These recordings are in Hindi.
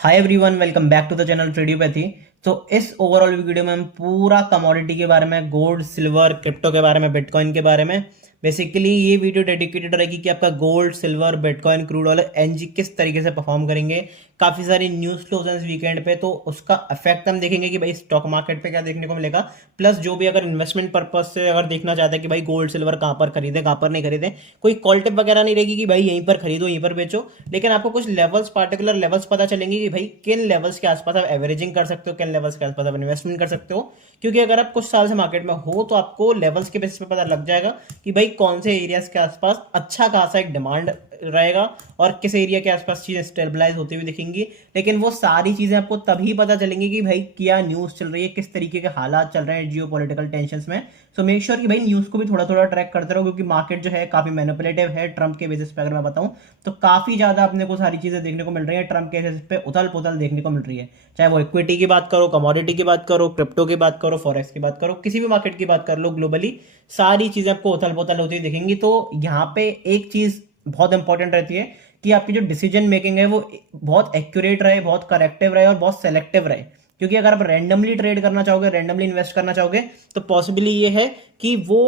Hi everyone, welcome back to the channel ट्रेडियोपैथी। तो इस ओवरऑल वीडियो में हम पूरा कमोडिटी के बारे में, गोल्ड, सिल्वर, क्रिप्टो के बारे में, बिटकॉइन के बारे में, बेसिकली ये वीडियो डेडिकेटेड रहेगी कि आपका gold, silver, bitcoin, crude oil, NG किस तरीके से परफॉर्म करेंगे। काफी सारी न्यूज फ्लोज हैं इस वीकेंड पे, तो उसका इफेक्ट हम देखेंगे कि भाई स्टॉक मार्केट पे क्या देखने को मिलेगा। प्लस जो भी अगर इन्वेस्टमेंट पर्पज से अगर देखना चाहता है कि भाई गोल्ड सिल्वर कहाँ पर खरीदे, कहाँ पर नहीं खरीदे, कोई कॉल टिप वगैरह नहीं रहेगी कि भाई यहीं पर खरीदो यहीं पर बेचो। लेकिन आपको कुछ लेवल्स, पार्टिकुलर लेवल्स पता चलेंगे कि भाई किन लेवल्स के आसपास आप एवरेजिंग कर सकते हो, किन लेवल्स के आसपास आप इन्वेस्टमेंट कर सकते हो। क्योंकि अगर आप कुछ साल से मार्केट में हो तो आपको लेवल्स के बेसिस पे पता लग जाएगा कि भाई कौन से एरियाज के आसपास अच्छा खासा एक डिमांड रहेगा और किस एरिया के आसपास चीजें स्टेबलाइज होती हुई दिखेंगी। लेकिन वो सारी चीजें आपको तभी पता चलेंगी कि भाई क्या न्यूज चल रही है, किस तरीके के हालात चल रहे हैं जियो पॉलिटिकल टेंशन में। सो मेक श्योर कि भाई न्यूज को भी थोड़ा थोड़ा ट्रैक करते रहो, क्योंकि मार्केट जो है काफी मैनिपुलेटिव है। ट्रंप के बेसिस पे अगर मैं बताऊं तो काफी ज्यादा अपने को सारी चीजें देखने को मिल रही है। ट्रंप के बेसिस पे उथल पुथल देखने को मिल रही है, चाहे वो इक्विटी की बात करो, कमोडिटी की बात करो, क्रिप्टो की बात करो, फॉरेक्स की बात करो, किसी भी मार्केट की बात कर लो, ग्लोबली सारी चीजें आपको उथल पुथल होती दिखेंगी। तो यहाँ पे एक चीज बहुत इंपॉर्टेंट रहती है कि आपकी जो डिसीजन मेकिंग है वो बहुत एक्यूरेट रहे, बहुत करेक्टिव रहे और बहुत सेलेक्टिव रहे। क्योंकि अगर आप रैंडमली ट्रेड करना चाहोगे, रैंडमली इन्वेस्ट करना चाहोगे, तो पॉसिबली ये है कि वो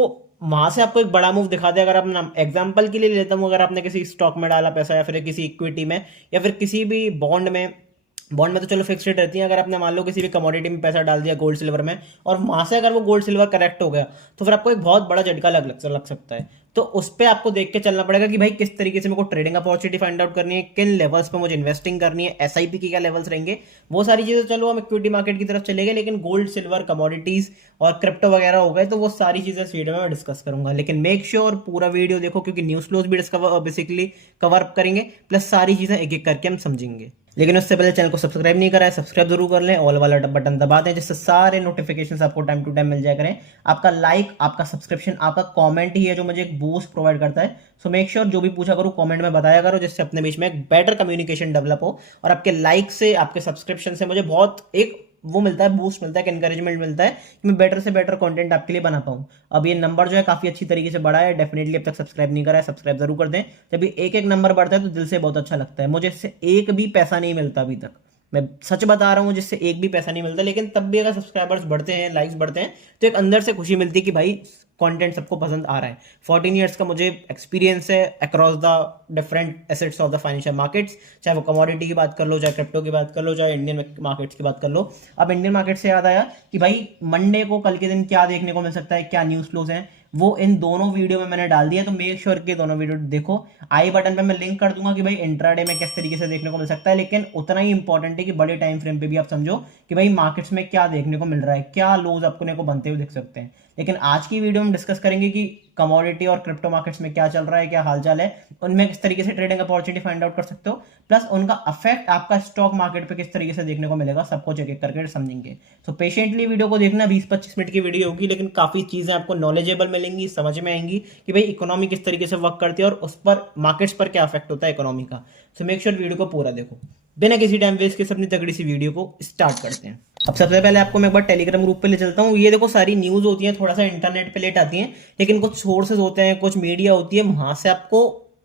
वहां से आपको एक बड़ा मूव दिखा दे। अगर आप एग्जांपल के लिए लेता हूं, अगर आपने किसी स्टॉक में डाला पैसा या फिर किसी इक्विटी में या फिर किसी भी बॉन्ड में, बॉन्ड में तो चलो फिक्स रेट रहती है, अगर आपने मान लो किसी भी कमोडिटी में पैसा डाल दिया, गोल्ड सिल्वर में, और वहां से अगर वो गोल्ड सिल्वर करेक्ट हो गया तो फिर आपको एक बहुत बड़ा झटका लग सकता है। तो उस पर आपको देख के चलना पड़ेगा कि भाई किस तरीके से मेरे को ट्रेडिंग अपॉर्चुनिटी फाइंड आउट करनी है, किन लेवल्स पे मुझे इन्वेस्टिंग करनी है, एसआईपी के क्या लेवल्स रहेंगे, वो सारी चीजें। चलो हम इक्विटी मार्केट की तरफ चले गए, लेकिन गोल्ड, सिल्वर, कमोडिटीज और क्रिप्टो वगैरह हो गए, तो वो सारी चीजें इस वीडियो में मैं डिस्कस करूंगा। लेकिन मेक श्योर पूरा वीडियो देखो, क्योंकि न्यूज फ्लोज भी डिस्कवर बेसिकली कवर अप करेंगे, प्लस सारी चीजें एक एक करके हम समझेंगे। लेकिन उससे पहले चैनल को सब्सक्राइब नहीं करा है, सब्सक्राइब जरूर कर लें, ऑल वाला बटन दबा दें, जिससे सारे नोटिफिकेशंस आपको टाइम टू टाइम मिल जाया करें। आपका लाइक, आपका सब्सक्रिप्शन, आपका कमेंट ही है जो मुझे एक बूस्ट प्रोवाइड करता है। सो मेक श्योर जो भी पूछा करो कमेंट में बताया करो, जिससे अपने बीच में एक बेटर कम्युनिकेशन डेवलप हो। और आपके लाइक से, आपके सब्सक्रिप्शन से मुझे बहुत एक वो मिलता है, बूस्ट मिलता है, एक एनकरेजमेंट मिलता है कि मैं बेटर से बेटर कंटेंट आपके लिए बना पाऊँ। अब ये नंबर जो है काफी अच्छी तरीके से बढ़ा है। डेफिनेटली अब तक सब्सक्राइब नहीं करा है, सब्सक्राइब जरूर कर दें। जब ये एक एक नंबर बढ़ता है तो दिल से बहुत अच्छा लगता है। मुझे इससे एक भी पैसा नहीं मिलता अभी तक, मैं सच बता रहा हूँ, जिससे एक भी पैसा नहीं मिलता। लेकिन तब भी अगर सब्सक्राइबर्स बढ़ते हैं, लाइक्स बढ़ते हैं, तो एक अंदर से खुशी मिलती है कि भाई कंटेंट सबको पसंद आ रहा है। 14 ईयर्स का मुझे एक्सपीरियंस है across the different assets of the financial markets. चाहे वो कमोडिटी की बात कर लो, चाहे क्रिप्टो की बात कर लो, चाहे इंडियन मार्केट्स की बात कर लो। अब इंडियन मार्केट से याद आया कि भाई मंडे को, कल के दिन क्या देखने को मिल सकता है, क्या न्यूज फ्लोज हैं, वो इन दोनों वीडियो में मैंने डाल दिया। तो मेक श्योर कि दोनों वीडियो देखो। आई बटन पे मैं लिंक कर दूंगा कि भाई इंट्राडे में किस तरीके से देखने को मिल सकता है। लेकिन उतना ही इंपॉर्टेंट है कि बड़े टाइम फ्रेम पे भी आप समझो कि भाई मार्केट्स में क्या देखने को मिल रहा है, क्या लोज अपने को बनते हुए दिख सकते हैं। लेकिन आज की वीडियो में डिस्कस करेंगे कि कमोडिटी और क्रिप्टो मार्केट्स में क्या चल रहा है, क्या हालचाल है, उनमें किस तरीके से ट्रेडिंग अपॉर्चुनिटी फाइंड आउट कर सकते हो, प्लस उनका अफेक्ट आपका स्टॉक मार्केट पे किस तरीके से देखने को मिलेगा, सबको चेक करके समझेंगे। तो पेशेंटली वीडियो को देखना, 20-25 मिनट की वीडियो होगी, लेकिन काफी चीजें आपको नॉलेजेबल मिलेंगी, समझ में आएंगी कि भाई इकोनॉमी किस तरीके से वर्क करती है और उस पर मार्केट्स पर क्या अफेक्ट होता है इकोनॉमी का। सो मेक श्योर वीडियो को पूरा देखो। बिना किसी टाइम वेस्ट के अपनी तगड़ी सी वीडियो को स्टार्ट करते हैं। अब सबसे पहले आपको मैं एक बार टेलीग्राम ग्रुप पे ले चलता हूँ। ये देखो सारी न्यूज होती है, थोड़ा सा इंटरनेट पे लेट आती है, लेकिन कुछ सोर्सेज होते हैं, कुछ मीडिया होती है, वहां से आपको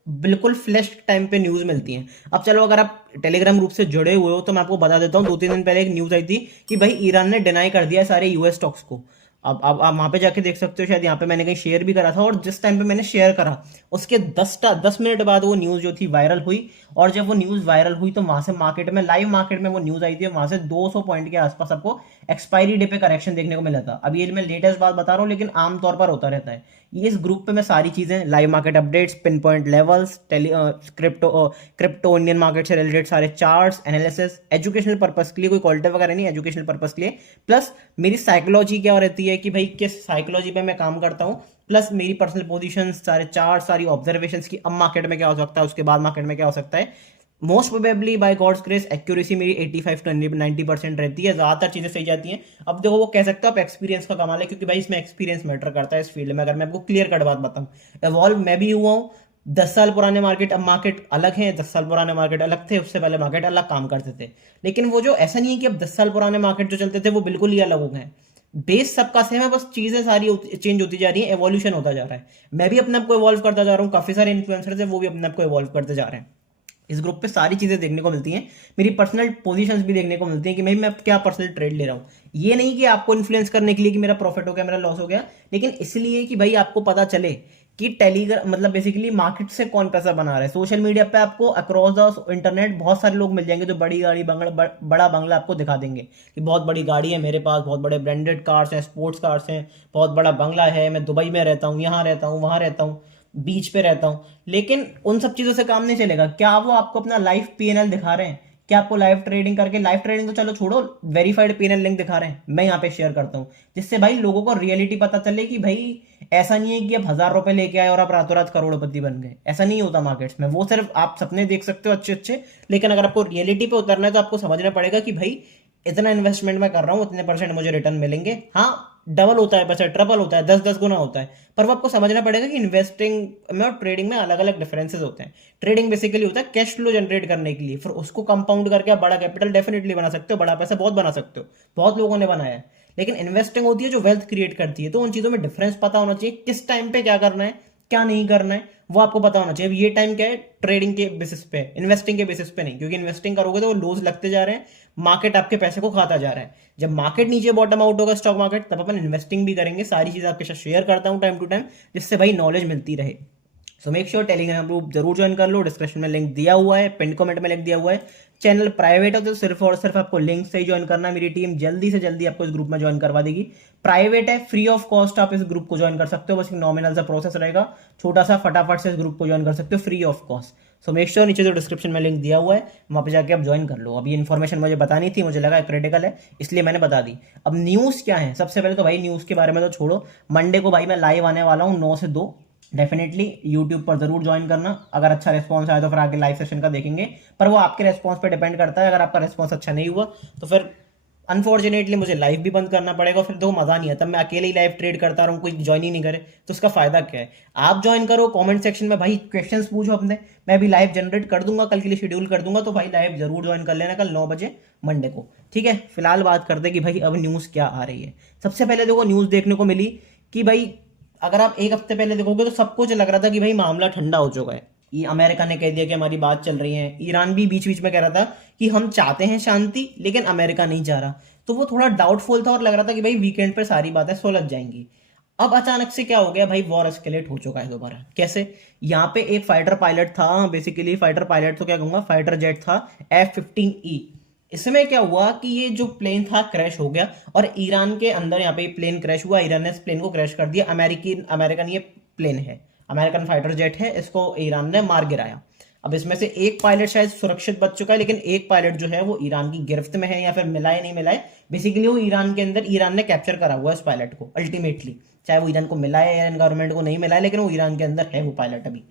बिल्कुल फ्लैश टाइम पे न्यूज मिलती है। अब चलो अगर आप टेलीग्राम ग्रुप से जुड़े हुए हो तो मैं आपको बता देता हूँ। 2-3 दिन पहले एक न्यूज आई थी कि भाई ईरान ने डिनाई कर दिया सारे यूएस स्टॉक्स को। अब आप वहां पे जाके देख सकते हो, शायद यहाँ पे मैंने कहीं शेयर भी करा था, और जिस टाइम पे मैंने शेयर करा उसके 10 मिनट बाद वो न्यूज जो थी वायरल हुई। और जब वो न्यूज वायरल हुई तो वहां से मार्केट में, लाइव मार्केट में वो न्यूज आई थी, वहां से 200 पॉइंट के आसपास आपको एक्सपायरी डे पे करेक्शन देखने को मिला था। अब ये मैं लेटेस्ट बात बता रहा हूँ, लेकिन आमतौर पर होता रहता है। ये इस ग्रुप पे मैं सारी चीजें, live market updates, pin point levels, crypto Indian market से रिलेटेड सारे चार्ट्स, एनालिसिस, एजुकेशनल पर्पस के लिए, कोई क्वालिटी वगैरह नहीं, एजुकेशनल पर्पस के लिए, प्लस मेरी साइकोलॉजी क्या रहती है कि भाई किस साइकोलॉजी पे मैं काम करता हूँ, प्लस मेरी पर्सनल पोजीशन, सारे चार्ट, सारी ऑब्जर्वेशंस की अब मार्केट में क्या हो सकता है, उसके बाद मार्केट में क्या हो सकता है। Most probably by God's grace accuracy मेरी 85 to 90% रहती है, ज्यादातर चीजें सही जाती हैं। अब देखो वो कह सकते हो आप एक्सपीरियंस का कमाल है, क्योंकि भाई इसमें एक्सपीरियंस मैटर करता है इस फील्ड में। अगर मैं आपको क्लियर कट बात बताऊं, एवॉल्व मैं भी हुआ हूँ। 10 साल पुराने मार्केट, अब मार्केट अलग है, 10 साल पुराने मार्केट अलग थे, उससे पहले मार्केट अलग काम करते थे। लेकिन वो जो ऐसा नहीं है कि अब 10 साल पुराने मार्केट जो चलते थे वो बिल्कुल ही अलग हो गए हैं। बेस सबका सेम है, बस चीजें सारी चेंज होती जा रही है, एवोल्यूशन होता जा रहा है। मैं भी अपने आप को इवॉल्व करता जा रहा हूँ, काफी सारे इन्फ्लुएंसर्स है वो भी अपने आप को इवॉल्व करते जा रहे हैं। इस ग्रुप पे सारी चीज़ें देखने को मिलती हैं, मेरी पर्सनल पोजीशंस भी देखने को मिलती हैं कि भाई मैं क्या पर्सनल ट्रेड ले रहा हूँ। ये नहीं कि आपको इन्फ्लुएंस करने के लिए कि मेरा प्रॉफिट हो गया, मेरा लॉस हो गया, लेकिन इसलिए कि भाई आपको पता चले कि टेलीग्राम मतलब बेसिकली मार्केट से कौन पैसा बना रहा है। सोशल मीडिया पे आपको अक्रॉस द इंटरनेट बहुत सारे लोग मिल जाएंगे जो बड़ी गाड़ी बड़ा बंगला आपको दिखा देंगे कि बहुत बड़ी गाड़ी है मेरे पास, बहुत बड़े ब्रांडेड कार्स हैं, स्पोर्ट्स कार्स हैं, बहुत बड़ा बंगला है, मैं दुबई में रहता हूँ, यहाँ रहता हूँ, वहाँ रहता हूँ, बीच पे रहता हूँ। लेकिन उन सब चीज़ों से काम नहीं चलेगा। क्या वो आपको अपना लाइव पीएनएल दिखा रहे हैं? क्या आपको लाइव ट्रेडिंग करके, लाइव ट्रेडिंग तो चलो छोड़ो, वेरीफाइड पीएनएल लिंक दिखा रहे हैं? मैं यहाँ पे शेयर करता हूँ जिससे भाई लोगों को रियलिटी पता चले कि भाई ऐसा नहीं है कि आप 1,000 रुपए लेके आए और आप रातों रात करोड़पति बन गए। ऐसा नहीं होता मार्केट्स में। वो सिर्फ आप सपने देख सकते हो अच्छे अच्छे, लेकिन अगर आपको रियलिटी पे उतरना है तो आपको समझना पड़ेगा कि भाई इतना इन्वेस्टमेंट मैं कर रहा हूँ, इतने परसेंट मुझे रिटर्न मिलेंगे। हाँ, डबल होता है पैसा, ट्रिपल होता है, 10-10 गुना होता है, पर वो आपको समझना पड़ेगा कि इन्वेस्टिंग में और ट्रेडिंग में अलग अलग डिफरेंसेस होते हैं। ट्रेडिंग बेसिकली होता है कैश फ्लो जनरेट करने के लिए, फिर उसको कंपाउंड करके आप बड़ा कैपिटल डेफिनेटली बना सकते हो, बड़ा पैसा बहुत बना सकते हो, बहुत लोगों ने बनाया है। लेकिन इन्वेस्टिंग होती है जो वेल्थ क्रिएट करती है। तो उन चीज़ों में डिफरेंस पता होना चाहिए, किस टाइम पे क्या करना है, क्या नहीं करना है, वो आपको पता होना चाहिए। अब ये टाइम क्या है, ट्रेडिंग के बेसिस पे, इन्वेस्टिंग के बेसिस पे नहीं, क्योंकि इन्वेस्टिंग करोगे तो वो लॉस लगते जा रहे हैं, मार्केट आपके पैसे को खाता जा रहा है। जब मार्केट नीचे बॉटम आउट होगा स्टॉक मार्केट, तब अपन इन्वेस्टिंग भी करेंगे। सारी चीज़ आपके साथ शेयर करता हूँ टाइम टू टाइम, जिससे भाई नॉलेज मिलती रहे। So make sure Telegram group जरूर ज्वाइन कर लो, डिस्क्रिप्शन में लिंक दिया हुआ है, पिन कमेंट में लिंक दिया हुआ है। चैनल प्राइवेट है तो सिर्फ और सिर्फ आपको लिंक से ही ज्वाइन करना है। मेरी टीम जल्दी से जल्दी आपको इस ग्रुप में ज्वाइन करवा देगी। प्राइवेट है, फ्री ऑफ कॉस्ट आप इस ग्रुप को ज्वाइन कर सकते हो, बस एक नॉमिनल सा प्रोसेस रहेगा, छोटा सा, फटाफट से इस ग्रुप को ज्वाइन कर सकते हो free of cost. So make sure नीचे जो डिस्क्रिप्शन में लिंक दिया हुआ है वहाँ पे जाके आप ज्वाइन कर लो। अब ये इन्फॉर्मेशन मुझे बतानी थी, मुझे लगा क्रिटिकल है, इसलिए मैंने बता दी। अब न्यूज़ क्या है, सबसे पहले तो भाई न्यूज़ के बारे में तो छोड़ो। मंडे को भाई मैं लाइव आने वाला हूँ 9 से 2, डेफिनेटली यूट्यूब पर जरूर ज्वाइन करना। अगर अच्छा रिस्पॉन्स आया तो फिर आगे लाइव सेशन का देखेंगे, पर वो आपके रिस्पॉन्स पे डिपेंड करता है। अगर आपका रिस्पॉन्स अच्छा नहीं हुआ तो फिर अनफॉर्चुनेटली मुझे लाइव भी बंद करना पड़ेगा, फिर तो मजा नहीं आता। मैं अकेले ही लाइव ट्रेड करता रहूँ, कोई ज्वाइन ही नहीं करे, तो उसका फायदा क्या है? आप ज्वाइन करो, कमेंट सेक्शन में भाई क्वेश्चंस पूछो अपने, मैं भी लाइव जनरेट कर दूंगा, कल के लिए शेड्यूल कर दूंगा। तो भाई लाइव जरूर ज्वाइन कर लेना कल 9 बजे मंडे को, ठीक है। फिलहाल बात करते कि भाई अब न्यूज़ क्या आ रही है। सबसे पहले देखो न्यूज़ देखने को मिली कि भाई अगर आप एक हफ्ते पहले देखोगे तो सबको जो लग रहा था कि भाई मामला ठंडा हो चुका है, ये अमेरिका ने कह दिया कि हमारी बात चल रही है, ईरान भी बीच बीच में कह रहा था कि हम चाहते हैं शांति लेकिन अमेरिका नहीं चाह रहा। तो वो थोड़ा डाउटफुल था और लग रहा था कि भाई वीकेंड पर सारी बातें सुलझ जाएंगी। अब अचानक से क्या हो गया भाई, वॉर एस्केलेट हो चुका है दोबारा। कैसे? यहाँ पे एक फाइटर पायलट था, बेसिकली फाइटर पायलट तो क्या कहूंगा, फाइटर जेट था, F-15E। इसमें क्या हुआ कि ये जो प्लेन था क्रैश हो गया, और ईरान के अंदर यहाँ पे प्लेन क्रैश हुआ, ईरान ने इस प्लेन को क्रैश कर दिया। अमेरिकन ये प्लेन है, अमेरिकन फाइटर जेट है, इसको ईरान ने मार गिराया। अब इसमें से एक पायलट शायद सुरक्षित बच चुका है, लेकिन एक पायलट जो है वो ईरान की गिरफ्त में है, या फिर मिला है नहीं मिला है, बेसिकली वो ईरान के अंदर, ईरान ने कैप्चर करा हुआ है उस पायलट को अल्टीमेटली। चाहे वो ईरान को मिला है, ईरान गवर्नमेंट को नहीं मिला है, लेकिन वो ईरान के अंदर है वो पायलट अभी।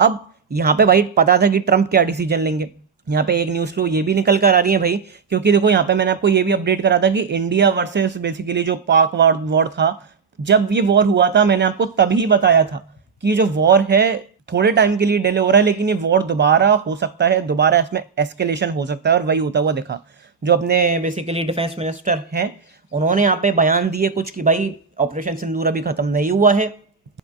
अब यहाँ पे भाई पता था कि ट्रंप क्या डिसीजन लेंगे। यहाँ पे एक न्यूज़ फ्लो ये भी निकल कर आ रही है भाई, क्योंकि देखो यहाँ पे मैंने आपको ये भी अपडेट करा था कि इंडिया वर्सेस बेसिकली जो पाक वॉर था, जब ये वॉर हुआ था मैंने आपको तभी बताया था कि ये जो वॉर है थोड़े टाइम के लिए डिले हो रहा है, लेकिन ये वॉर दोबारा हो सकता है, दोबारा इसमें एस्केलेशन हो सकता है। और वही होता हुआ दिखा। जो अपने बेसिकली डिफेंस मिनिस्टर हैं उन्होंने यहाँ पे बयान दिए कुछ कि भाई ऑपरेशन सिंदूर अभी खत्म नहीं हुआ है,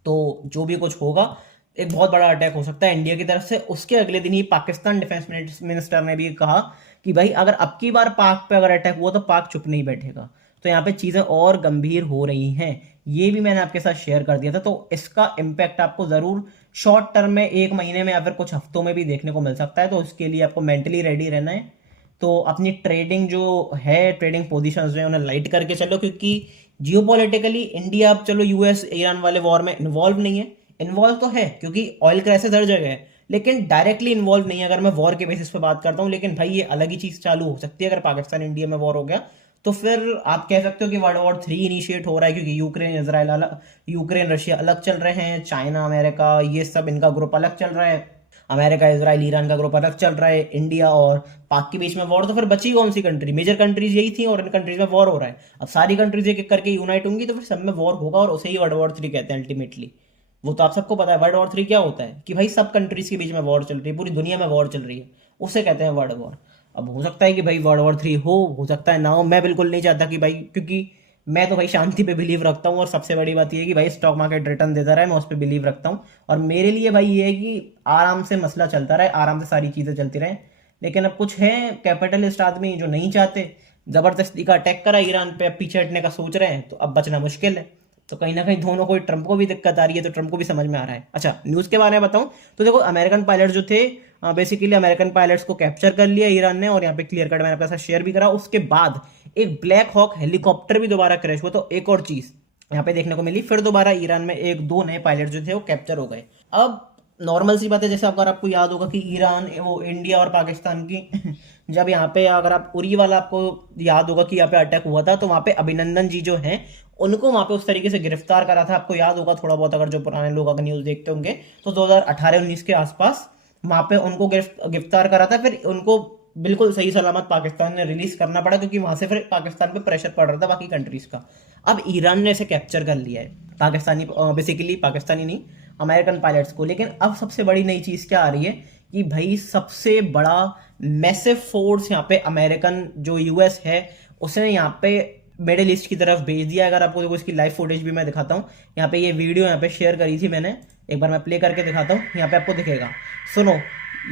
तो जो भी कुछ होगा एक बहुत बड़ा अटैक हो सकता है इंडिया की तरफ से। उसके अगले दिन ही पाकिस्तान डिफेंस मिनिस्टर ने भी कहा कि भाई अगर अब की बार पाक पे अगर अटैक हुआ तो पाक चुप नहीं बैठेगा। तो यहाँ पे चीज़ें और गंभीर हो रही हैं, ये भी मैंने आपके साथ शेयर कर दिया था। तो इसका इम्पैक्ट आपको ज़रूर शॉर्ट टर्म में 1 महीने में या फिर कुछ हफ्तों में भी देखने को मिल सकता है। तो उसके लिए आपको मेंटली रेडी रहना है। तो अपनी ट्रेडिंग जो है, ट्रेडिंग पोजीशंस जो है उन्हें लाइट करके चलो, क्योंकि जियोपॉलिटिकली इंडिया अब चलो यूएस ईरान वाले वॉर में इन्वॉल्व नहीं है। इन्वॉल्व तो है क्योंकि ऑयल क्राइसिस हर जगह है, लेकिन डायरेक्टली इन्वॉल्व नहीं है अगर मैं वॉर के बेसिस पे बात करता हूँ। लेकिन भाई ये अलग ही चीज़ चालू हो सकती है अगर पाकिस्तान इंडिया में वॉर हो गया, तो फिर आप कह सकते हो कि वर्ल्ड वॉर 3 इनिशिएट हो रहा है, क्योंकि यूक्रेन इसराइल अलग, यूक्रेन रशिया अलग चल रहे हैं, चाइना अमेरिका ये सब इनका ग्रुप अलग चल रहा है, अमेरिका इसराइल ईरान का ग्रुप अलग चल रहा है, इंडिया और पाक के बीच में वॉर। तो फिर बची कौन सी कंट्री? मेजर कंट्रीज यही थी और इन कंट्रीज में वॉर हो रहा है। अब सारी कंट्रीज एक एक करके यूनाइट होंगी तो फिर सब में वॉर होगा, और उसे ही वर्ल्ड वॉर 3 कहते हैं अल्टीमेटली। वो तो आप सबको पता है वर्ल्ड वॉर 3 क्या होता है, कि भाई सब कंट्रीज के बीच में वॉर चल रही है, पूरी दुनिया में वॉर चल रही है, उसे कहते हैं वर्ल्ड वॉर। अब हो सकता है कि भाई वर्ल्ड वॉर 3 हो सकता है ना हो, मैं बिल्कुल नहीं चाहता कि भाई, क्योंकि मैं तो भाई शांति पे बिलीव रखता हूँ, और सबसे बड़ी बात ये है कि भाई स्टॉक मार्केट रिटर्न देता रहे, मैं उस पर बिलीव रखता हूँ। और मेरे लिए भाई ये है कि आराम से मसला चलता रहे, आराम से सारी चीज़ें चलती रहें। लेकिन अब कुछ है कैपिटलिस्ट आदमी जो नहीं चाहते, जबरदस्ती का अटैक करा ईरान पे, अब पीछे हटने का सोच रहे हैं, तो अब बचना मुश्किल है। तो कहीं ना कहीं दोनों को, ट्रंप को भी दिक्कत आ रही है, तो ट्रंप को भी समझ में आ रहा है। अच्छा, न्यूज़ के बारे में बताऊं तो देखो, अमेरिकन पायलट जो थे, बेसिकली अमेरिकन पायलट्स को कैप्चर कर लिया ईरान ने, और यहाँ पे क्लियर कट मैंने आपके साथ शेयर भी करा। उसके बाद एक ब्लैक हॉक हेलीकॉप्टर भी दोबारा क्रैश हुआ, तो एक और चीज यहाँ पे देखने को मिली, फिर दोबारा ईरान में एक दो नए पायलट जो थे वो कैप्चर हो गए। अब नॉर्मल सी बात है, जैसे अगर आपको याद होगा कि ईरान, वो इंडिया और पाकिस्तान की जब यहाँ पे, अगर आप उरी वाला आपको याद होगा कि यहाँ पे अटैक हुआ था, तो वहाँ पे अभिनंदन जी जो हैं, उनको वहाँ पे उस तरीके से गिरफ्तार करा था। आपको याद होगा थोड़ा बहुत, अगर जो पुराने लोग अगर न्यूज़ देखते होंगे, तो 2018-19 के आसपास वहाँ पे उनको गिरफ्तार करा था। फिर उनको बिल्कुल सही सलामत पाकिस्तान ने रिलीज करना पड़ा, क्योंकि वहां से फिर पाकिस्तान पे प्रेशर पड़ रहा था बाकी कंट्रीज का। अब ईरान ने इसे कैप्चर कर लिया है, पाकिस्तानी, बेसिकली पाकिस्तानी नहीं, अमेरिकन पायलट्स को। लेकिन अब सबसे बड़ी नई चीज क्या आ रही है कि भाई सबसे बड़ा मैसिव फोर्स यहाँ पे अमेरिकन जो यूएस है, उसने यहाँ पे मिडिल ईस्ट की तरफ भेज दिया। अगर आपको देखो, इसकी लाइव फुटेज भी मैं दिखाता हूँ यहाँ पे, ये वीडियो यहाँ पे शेयर करी थी मैंने, एक बार मैं प्ले करके दिखाता हूँ, यहाँ पे आपको दिखेगा, सुनो।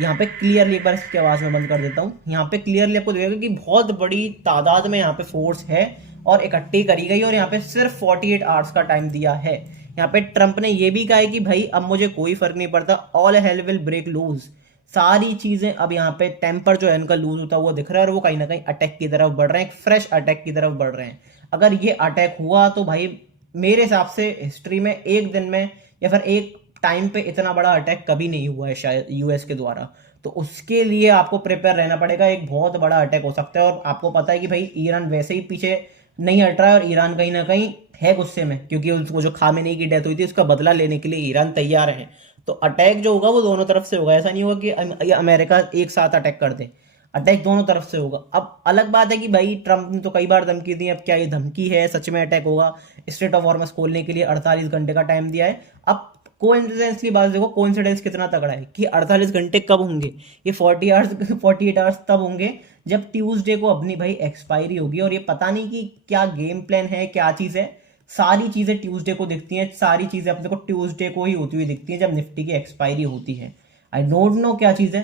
यहाँ पे क्लियरली, एक बार इसकी आवाज में बंद कर देता हूँ, यहाँ पे क्लियरली आपको दिखेगा कि बहुत बड़ी तादाद में यहाँ पे फोर्स है और इकट्ठी करी गई, और यहाँ पे सिर्फ 48 आवर्स का टाइम दिया है। यहाँ पे ट्रंप ने ये भी कहा है कि भाई अब मुझे कोई फर्क नहीं पड़ता, all hell will break loose. सारी चीजें अब यहाँ पे टेम्पर जो है इनका लूज होता हुआ दिख रहा है, और वो कहीं ना कहीं अटैक की तरफ बढ़ रहे हैं, एक फ्रेश अटैक की तरफ बढ़ रहे हैं। अगर ये अटैक हुआ तो भाई मेरे हिसाब से हिस्ट्री में एक दिन में या फिर एक टाइम पे इतना बड़ा अटैक कभी नहीं हुआ है शायद यूएस के द्वारा। तो उसके लिए आपको प्रिपेयर रहना पड़ेगा, एक बहुत बड़ा अटैक हो सकता है। और आपको पता है कि भाई ईरान वैसे ही पीछे नहीं हट रहा है, और ईरान कहीं ना कहीं है गुस्से में, क्योंकि उसको जो खामेनेई की डेथ हुई थी उसका बदला लेने के लिए ईरान तैयार है। तो अटैक जो होगा वो दोनों तरफ से होगा, ऐसा नहीं होगा कि अमेरिका एक साथ अटैक कर दे, अटैक दोनों तरफ से होगा। अब अलग बात है कि भाई ट्रंप ने तो कई बार धमकी दी, अब क्या ये धमकी है, सच में अटैक होगा? स्ट्रेट ऑफ हॉर्मस खोलने के लिए 48 घंटे का टाइम दिया है। अब कोइंसिडेंस की बात देखो, कोइंसिडेंस कितना तगड़ा है कि 48 घंटे कब होंगे, ये 48 आवर्स तब होंगे जब ट्यूसडे को अपनी भाई एक्सपायरी होगी। और ये पता नहीं कि क्या गेम प्लान है, क्या चीज है, सारी चीजें ट्यूसडे को दिखती हैं, सारी चीजें अपने को ट्यूसडे को ही होती हुई दिखती हैं जब निफ्टी की एक्सपायरी होती है। आई डोंट नो क्या चीज है,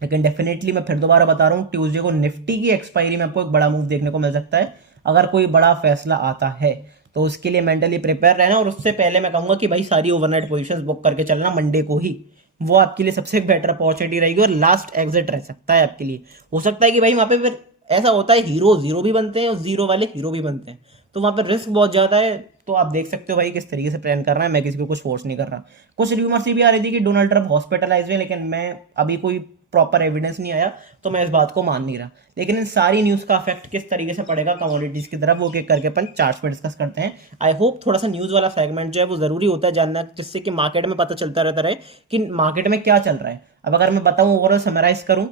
लेकिन डेफिनेटली मैं फिर दोबारा बता रहा हूँ, ट्यूसडे को निफ्टी की एक्सपायरी में आपको एक बड़ा मूव देखने को मिल सकता है, अगर कोई बड़ा फैसला आता है। तो उसके लिए मेंटली प्रिपेयर रहना, और उससे पहले मैं कहूंगा कि भाई सारी ओवरनाइट पोजीशंस बुक करके चलना मंडे को ही, वो आपके लिए सबसे बेटर अपॉर्चुनिटी रहेगी, और लास्ट एग्जिट रह सकता है आपके लिए। हो सकता है कि भाई वहां पे फिर ऐसा होता है, हीरो जीरो भी बनते हैं और जीरो वाले हीरो भी बनते हैं, तो वहां पर रिस्क बहुत ज्यादा है। तो आप देख सकते हो भाई किस तरीके से प्लान कर रहा है, मैं किसी को कुछ फोर्स नहीं कर रहा। कुछ र्यूमर्स भी आ रही थी कि डोनाल्ड ट्रंप हॉस्पिटलाइज हुए, लेकिन मैं अभी कोई प्रॉपर एविडेंस नहीं आया, तो मैं इस बात को मान नहीं रहा। लेकिन इन सारी न्यूज का इफेक्ट किस तरीके से पड़ेगा कमोडिटीज की तरफ, वो एक करके अपन चार्ट्स में डिस्कस करते हैं। आई होप थोड़ा सा न्यूज वाला सेगमेंट जो है वो जरूरी होता है जानना, जिससे कि मार्केट में पता चलता रहता रहे कि मार्केट में क्या चल रहा है। अब अगर मैं बताऊं, ओवरऑल समराइज करूं,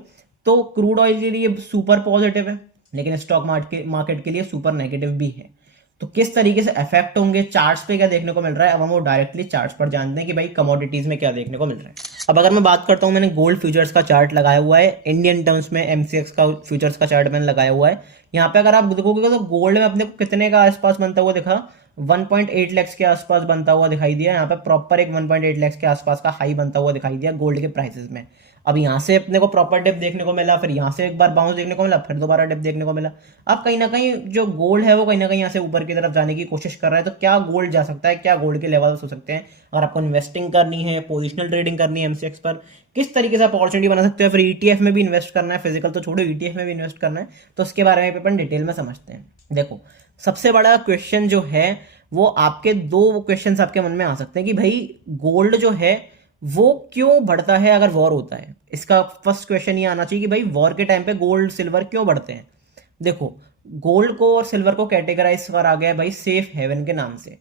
तो क्रूड ऑयल के लिए सुपर पॉजिटिव है, लेकिन स्टॉक मार्केट के लिए सुपर नेगेटिव भी है। तो किस तरीके से इफेक्ट होंगे, चार्ट्स पे क्या देखने को मिल रहा है, अब हम वो डायरेक्टली चार्ट्स पर जानते हैं कि भाई कमोडिटीज में क्या देखने को मिल रहा है। अब अगर मैं बात करता हूं, मैंने गोल्ड फ्यूचर्स का चार्ट लगाया हुआ है, इंडियन टर्म्स में एमसीएक्स का फ्यूचर्स का चार्ट मैंने लगाया हुआ है। यहाँ पे अगर आप देखोगे तो गोल्ड में अपने को कितने का आसपास बनता हुआ दिखा, 1.8 लाख के आसपास बनता हुआ दिखाई दिया। यहाँ पे प्रॉपर एक 1.8 लाख के आसपास का हाई बनता हुआ दिखाई दिया गोल्ड के प्राइसेस में। अब यहाँ से अपने को प्रॉपर डिप देखने को मिला, फिर यहाँ से एक बार बाउंस देखने को मिला, फिर दोबारा डिप देखने को मिला। अब कहीं ना कहीं जो गोल्ड है वो कहीं ना कहीं यहाँ से ऊपर की तरफ जाने की कोशिश कर रहा है। तो क्या गोल्ड जा सकता है, क्या गोल्ड के लेवल्स हो सकते हैं, अगर आपको इन्वेस्टिंग करनी है, पोजिशनल ट्रेडिंग करनी है एमसीएक्स पर, किस तरीके से अपॉर्चुनिटी बना सकते हैं, फिर ईटीएफ में भी इन्वेस्ट करना है, फिजिकल तो छोड़ो ईटीएफ में भी इन्वेस्ट करना है, तो उसके बारे में अपन डिटेल में समझते हैं। देखो, सबसे बड़ा क्वेश्चन जो है वो आपके दो क्वेश्चन आपके मन में आ सकते हैं कि भाई गोल्ड जो है वो क्यों बढ़ता है अगर वॉर होता है। इसका फर्स्ट क्वेश्चन ये आना चाहिए कि भाई वॉर के टाइम पे गोल्ड सिल्वर क्यों बढ़ते हैं। देखो, गोल्ड को और सिल्वर को कैटेगराइज करा गया भाई सेफ हेवन के नाम से।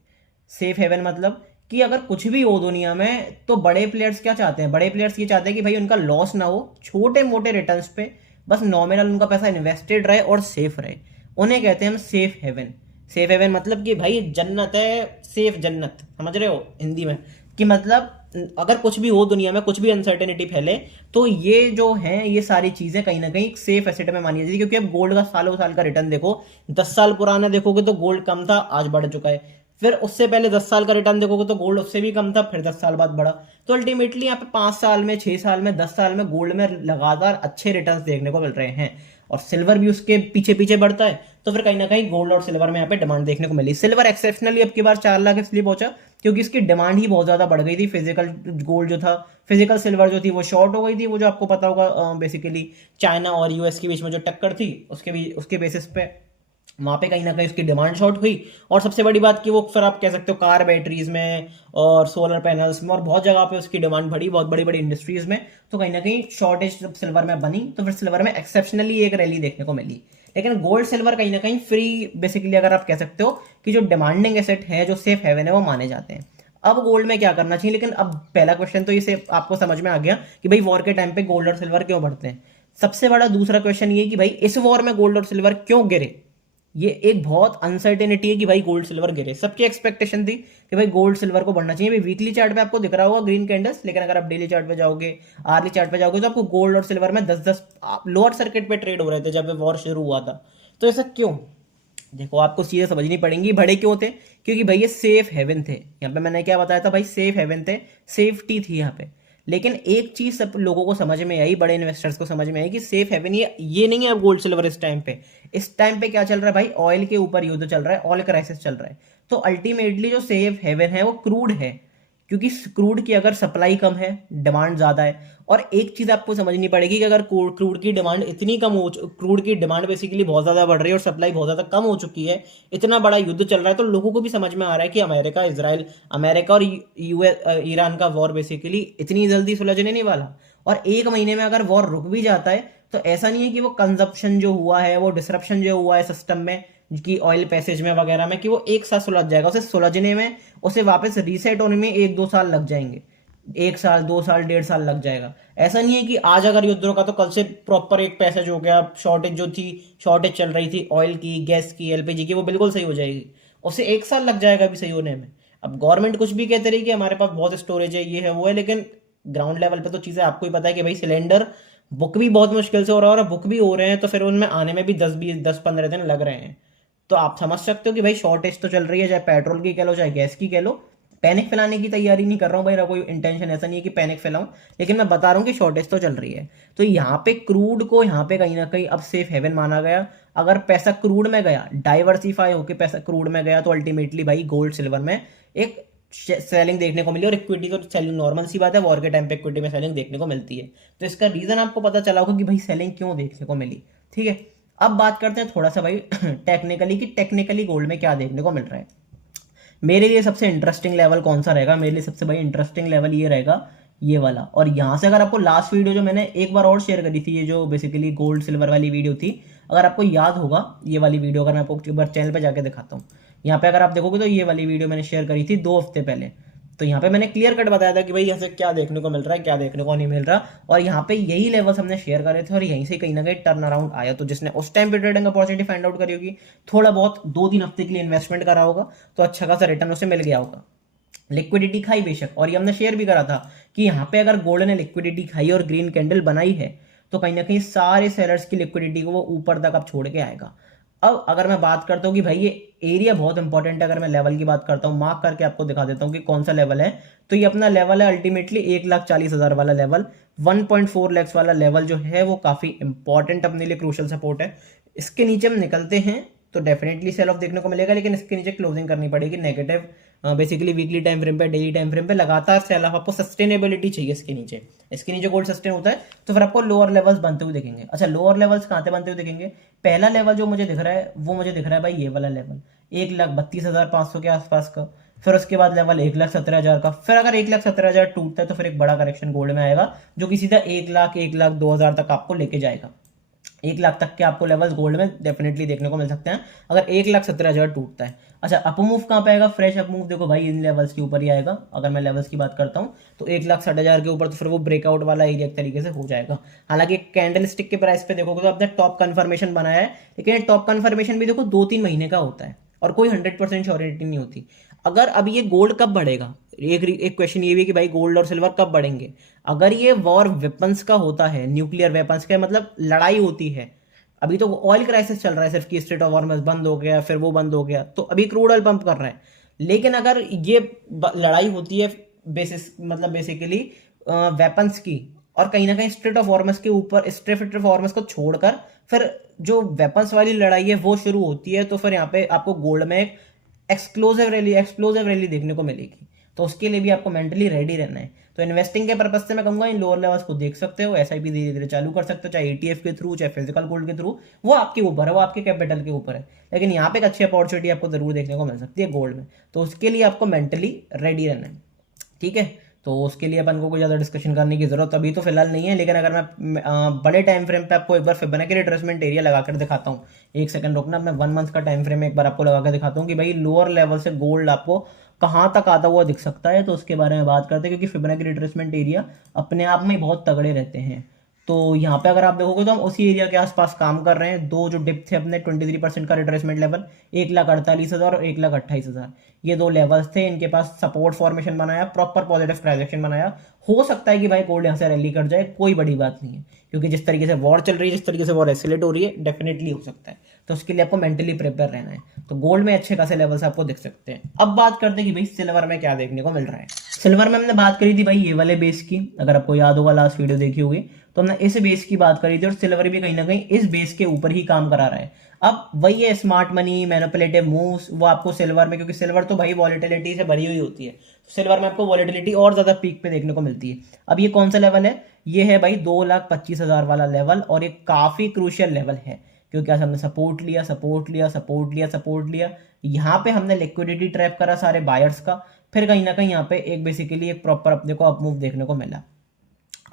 सेफ हेवन मतलब कि अगर कुछ भी हो दुनिया में, तो बड़े प्लेयर्स क्या चाहते हैं, बड़े प्लेयर्स ये चाहते हैं कि भाई उनका लॉस ना हो, छोटे मोटे रिटर्न्स पे बस नॉमिनल उनका पैसा इन्वेस्टेड रहे और सेफ रहे, उन्हें कहते हैं हम सेफ हेवन। सेफ हेवन मतलब कि भाई जन्नत है, सेफ जन्नत, समझ रहे हो हिंदी में। कि मतलब अगर कुछ भी हो दुनिया में, कुछ भी अनसर्टेनिटी फैले, तो ये जो है ये सारी चीजें कहीं ना कहीं सेफ एसेट में मानी जाती है। क्योंकि अब गोल्ड का सालों साल का रिटर्न देखो, 10 साल पुराना देखोगे तो गोल्ड कम था, आज बढ़ चुका है। फिर उससे पहले 10 साल का रिटर्न देखोगे तो गोल्ड उससे भी कम था, फिर 10 साल बाद बढ़ा। तो अल्टीमेटली यहाँ पे 5 साल में, 6 साल में, 10 साल में गोल्ड में लगातार अच्छे रिटर्न देखने को मिल रहे हैं, और सिल्वर भी उसके पीछे पीछे बढ़ता है। तो फिर कहीं ना कहीं गोल्ड और सिल्वर में यहाँ पे डिमांड देखने को मिली। सिल्वर एक्सेप्शनली अब की बार 4 लाख इसलिए पहुंचा क्योंकि इसकी डिमांड ही बहुत ज्यादा बढ़ गई थी। फिजिकल गोल्ड जो था, फिजिकल सिल्वर जो थी वो शॉर्ट हो गई थी। वो जो आपको पता होगा बेसिकली चाइना और यूएस के बीच में जो टक्कर थी, उसके बेसिस पे वहां पे कहीं ना कहीं उसकी डिमांड शॉर्ट हुई। और सबसे बड़ी बात कि वो फिर आप कह सकते हो कार बैटरीज में और सोलर पैनल्स में और बहुत जगह पे उसकी डिमांड बढ़ी, बहुत बड़ी बड़ी इंडस्ट्रीज में। तो कहीं ना कहीं शॉर्टेज जब सिल्वर में बनी तो फिर सिल्वर में एक्सेप्शनली एक रैली देखने को मिली। लेकिन गोल्ड सिल्वर कहीं ना कहीं फ्री, बेसिकली अगर आप कह सकते हो कि जो डिमांडिंग एसेट है, जो सेफ हेवन है, वो माने जाते हैं। अब गोल्ड में क्या करना चाहिए? लेकिन अब पहला क्वेश्चन तो इसे आपको समझ में आ गया कि भाई वॉर के टाइम पे गोल्ड और सिल्वर क्यों बढ़ते हैं। सबसे बड़ा दूसरा क्वेश्चन ये कि भाई इस वॉर में गोल्ड और सिल्वर क्यों गिरे। ये एक बहुत अनसर्टेनिटी है कि भाई गोल्ड सिल्वर गिरे। सबकी एक्सपेक्टेशन थी कि भाई गोल्ड सिल्वर को बढ़ना चाहिए। भाई वीकली चार्ट पे आपको दिख रहा होगा ग्रीन कैंडल्स, लेकिन अगर आप डेली चार्ट पे जाओगे, आर्ली चार्ट पे जाओगे, तो आपको गोल्ड और सिल्वर में 10-10 लोअर सर्किट पे ट्रेड हो रहे थे जब वॉर शुरू हुआ था। तो ऐसा क्यों? देखो आपको चीजें समझनी पड़ेंगी। बड़े क्यों थे? क्योंकि भाई ये सेफ हेवन थे। यहाँ पे मैंने क्या बताया था भाई, सेफ हेवन थे, सेफ्टी थी यहाँ पे। लेकिन एक चीज सब लोगों को समझ में आई, बड़े इन्वेस्टर्स को समझ में आई कि सेफ हेवन ये नहीं है अब गोल्ड सिल्वर। इस टाइम पे, इस टाइम पे क्या चल रहा है भाई, ऑयल के ऊपर युद्ध चल रहा है, ऑयल क्राइसिस चल रहा है। तो अल्टीमेटली जो सेफ हेवन है वो क्रूड है। क्योंकि क्रूड की अगर सप्लाई कम है, डिमांड ज्यादा है। और एक चीज आपको समझनी पड़ेगी कि अगर क्रूड की डिमांड इतनी कम हो, क्रूड की डिमांड बेसिकली बहुत ज्यादा बढ़ रही है और सप्लाई बहुत ज्यादा कम हो चुकी है, इतना बड़ा युद्ध चल रहा है, तो लोगों को भी समझ में आ रहा है कि अमेरिका इसराइल, अमेरिका और यूएस ईरान का वॉर बेसिकली इतनी जल्दी सुलझने नहीं वाला। और 1 महीने में अगर वॉर रुक भी जाता है तो ऐसा नहीं है कि वो कंजप्शन जो हुआ है, वो डिसरप्शन जो हुआ है सिस्टम में, कि ऑयल पैसेज में वगैरह में, कि वो एक साथ सुलझ जाएगा। उसे सुलझने में, उसे वापस रीसेट होने में 1-2 साल लग जाएंगे। 1 साल, 2 साल, 1.5 साल लग जाएगा। ऐसा नहीं है कि आज अगर युद्ध रुका तो कल से प्रॉपर एक पैसेज हो गया। शॉर्टेज जो थी, शॉर्टेज चल रही थी ऑयल की, गैस की, एलपीजी की, वो बिल्कुल सही हो जाएगी। उसे 1 साल लग जाएगा अभी सही होने में। अब गवर्नमेंट कुछ भी कहते रही कि हमारे पास बहुत स्टोरेज है, ये है वो है, लेकिन ग्राउंड लेवल पे तो चीजें आपको ही पता है कि भाई सिलेंडर बुक भी बहुत मुश्किल से हो रहा है, और बुक भी हो रहे हैं तो फिर उनमें आने में भी 10-15 दिन लग रहे हैं। तो आप समझ सकते हो कि भाई शॉर्टेज तो चल रही है, चाहे पेट्रोल की कह लो, चाहे गैस की कह लो। पैनिक फैलाने की तैयारी नहीं कर रहा हूँ भाई, कोई इंटेंशन ऐसा नहीं है कि पैनिक फैलाऊं, लेकिन मैं बता रहा हूँ कि शॉर्टेज तो चल रही है। तो यहाँ पे क्रूड को, यहाँ पे कहीं ना कहीं अब सेफ हेवन माना गया। अगर पैसा क्रूड में गया, डाइवर्सिफाई होकर पैसा क्रूड में गया, तो अल्टीमेटली भाई गोल्ड सिल्वर में एक सेलिंग देखने को मिली। और इक्विटी तो सेलिंग नॉर्मल सी बात है, वॉर के टाइम पे इक्विटी में सेलिंग देखने को मिलती है। तो इसका रीजन आपको पता चला होगा कि भाई सेलिंग क्यों देखने को मिली। ठीक है, अब बात करते हैं थोड़ा सा भाई टेक्निकली, कि टेक्निकली गोल्ड में क्या देखने को मिल रहा है। मेरे लिए सबसे इंटरेस्टिंग लेवल कौन सा रहेगा? मेरे लिए सबसे भाई इंटरेस्टिंग लेवल ये रहेगा, ये वाला। और यहां से अगर आपको लास्ट वीडियो जो मैंने एक बार और शेयर करी थी, ये जो बेसिकली गोल्ड सिल्वर वाली वीडियो थी, अगर आपको याद होगा ये वाली वीडियो, अगर मैं आपको एक बार चैनल पे जाके दिखाता हूँ। यहाँ पे अगर आप देखोगे तो ये वाली वीडियो मैंने शेयर करी थी 2 हफ्ते पहले। तो यहाँ पे मैंने क्लियर कट बताया था कि भाई यहाँ से क्या देखने को मिल रहा है, क्या देखने को नहीं मिल रहा। और यहाँ पे यही लेवल्स हमने शेयर करे थे, और यहीं से कहीं ना कहीं टर्न अराउंड आया। तो जिसने उस टाइम पे ट्रेडिंग अपॉर्चुनिटी फाइंड आउट करी होगी, थोड़ा बहुत 2-3 हफ्ते के लिए इन्वेस्टमेंट करा होगा, तो अच्छा खासा रिटर्न उसे मिल गया होगा। लिक्विडिटी खाई बेशक, और ये हमने शेयर भी करा था कि यहाँ पे अगर गोल्ड ने लिक्विडिटी खाई और ग्रीन कैंडल बनाई है, तो कहीं ना कहीं सारे सेलर्स की लिक्विडिटी को वो ऊपर तक अब छोड़ के आएगा। अब अगर मैं बात करता हूँ कि भाई ये एरिया बहुत इंपॉर्टेंट है, अगर मैं लेवल की बात करता हूँ, मार्क करके आपको दिखा देता हूँ कि कौन सा लेवल है। तो ये अपना लेवल है अल्टीमेटली 1,40,000 वाला लेवल। 1.4 लैक्स वाला लेवल जो है वो काफी इंपॉर्टेंट अपने लिए क्रूशल सपोर्ट है। इसके नीचे हम निकलते हैं तो डेफिनेटली सेल ऑफ देखने को मिलेगा, लेकिन इसके नीचे क्लोजिंग करनी पड़ेगी negative. Basically weekly time frame पे, डेली टाइम फ्रेम पे लगातार सेल ऑफ, आपको सस्टेनेबिलिटी चाहिए इसके नीचे गोल्ड सस्टेन होता है तो फिर आपको लोअर लेवल्स बनते हुए दिखेंगे। अच्छा, लोअर लेवल्स कहाँ से बनते हुए दिखेंगे? पहला लेवल जो मुझे दिख रहा है वो मुझे दिख रहा है भाई ये वाला लेवल, 1,32,500 के आसपास का। फिर उसके बाद लेवल 1,17,000 का। फिर अगर 1,17,000 टूटता है तो फिर एक बड़ा करेक्शन गोल्ड में आएगा, जो कि सीधा 1,00,000, 1,02,000 तक आपको लेके जाएगा। 1,00,000 तक के आपको लेवल्स गोल्ड में डेफिनेटली देखने को मिल सकते हैं अगर 1,17,000 टूटता है। अच्छा, अप मूव कहाँ पे आएगा? फ्रेश अप मूव देखो भाई इन लेवल्स के ऊपर ही आएगा। अगर मैं लेवल्स की बात करता हूँ तो 1,60,000 के ऊपर, तो फिर वो ब्रेकआउट वाला एरिया एक तरीके से हो जाएगा। हालांकि कैंडल स्टिक के प्राइस पे देखोगे तो आपने टॉप कन्फर्मेशन बनाया है, लेकिन टॉप कन्फर्मेशन भी देखो 2-3 महीने का होता है और कोई 100% श्योरिटी नहीं होती। अगर अब ये गोल्ड कब बढ़ेगा, एक क्वेश्चन ये भी है कि भाई गोल्ड और सिल्वर कब बढ़ेंगे। अगर ये वॉर वेपन्स का होता है, न्यूक्लियर वेपन्स का मतलब लड़ाई होती है, अभी तो ऑयल क्राइसिस चल रहा है सिर्फ कि स्टेट ऑफ हॉर्मस बंद हो गया, फिर वो बंद हो गया, तो अभी क्रूड ऑयल पंप कर रहा है। लेकिन अगर ये लड़ाई होती है बेसिस मतलब बेसिकली वेपन्स की, और कहीं ना कहीं स्ट्रेट ऑफ हॉर्मस के ऊपर, स्ट्रेट ऑफ हॉर्मस को छोड़कर फिर जो वेपन्स वाली लड़ाई है वो शुरू होती है, तो फिर यहाँ पे आपको गोल्ड में एक एक्सप्लोसिव रैली देखने को मिलेगी। तो उसके लिए भी आपको मेंटली रेडी रहना है। तो इन्वेस्टिंग के पर्पज से मैं कहूंगा इन लोअर लेवल्स को देख सकते हो, एसआईपी धीरे धीरे चालू कर सकते हो, चाहे ईटीएफ के थ्रू, चाहे फिजिकल गोल्ड के थ्रू, वो आपके ऊपर है, वो आपके कैपिटल के ऊपर है। लेकिन यहाँ पे एक अच्छी अपॉर्चुनिटी आपको जरूर देखने को मिल सकती है गोल्ड में, तो उसके लिए आपको मेंटली रेडी रहना है, ठीक है। तो उसके लिए अपन को कोई ज़्यादा डिस्कशन करने की जरूरत अभी तो फिलहाल नहीं है। लेकिन अगर मैं बड़े टाइम फ्रेम पे आपको एक बार फिबोनाची रिट्रेसमेंट एरिया लगाकर दिखाता हूँ, एक सेकंड रुकना, मैं 1 मंथ का टाइम फ्रेम एक बार आपको लगा कर दिखाता हूँ कि भाई लोअर लेवल से गोल्ड आपको कहाँ तक आता हुआ दिख सकता है, तो उसके बारे में बात करते हैं, क्योंकि फिबोनाची रिट्रेसमेंट एरिया अपने आप में बहुत तगड़े रहते हैं। तो यहाँ पे अगर आप देखोगे तो हम उसी एरिया के आसपास काम कर रहे हैं। दो जो डिप थे अपने 23% का रिट्रेसमेंट लेवल, 1,48,000 और 1,28,000, ये दो लेवल्स थे। इनके पास सपोर्ट फॉर्मेशन बनाया, प्रॉपर पॉजिटिव ट्रांजैक्शन बनाया। हो सकता है कि भाई गोल्ड यहाँ से रैली कर जाए, कोई बड़ी बात नहीं है, क्योंकि जिस तरीके से वॉर चल रही है, जिस तरीके से वॉर एस्केलेट हो रही है, डेफिनेटली हो सकता है। तो उसके लिए आपको मेंटली प्रिपेयर रहना है। तो गोल्ड में अच्छे खासे लेवल्स आपको दिख सकते हैं। अब बात करते हैं कि भाई सिल्वर में क्या देखने को मिल रहा है। सिल्वर में हमने बात करी थी भाई ये वाले बेस की, अगर आपको याद होगा लास्ट वीडियो देखी होगी तो हमने इस बेस की बात करी थी, और सिल्वर भी कहीं ना कहीं इस बेस के ऊपर ही काम करा रहा है। अब वही है स्मार्ट मनी, मैनिपुलेटिव मूव्स, वो आपको सिल्वर में, क्योंकि सिल्वर तो भाई वॉलेटिलिटी से भरी हुई होती है, तो सिल्वर में आपको वॉलेटिलिटी और ज्यादा पीक पे देखने को मिलती है। अब ये कौन सा लेवल है, ये है भाई 2,25,000 वाला लेवल, और ये काफी क्रूशियल लेवल है, क्योंकि आज हमने सपोर्ट लिया, सपोर्ट लिया, सपोर्ट लिया, सपोर्ट लिया, यहाँ पे हमने लिक्विडिटी ट्रैप करा सारे बायर्स का, फिर कहीं ना कहीं यहाँ पे एक बेसिकली एक प्रॉपर अपने को अपमूव देखने को मिला।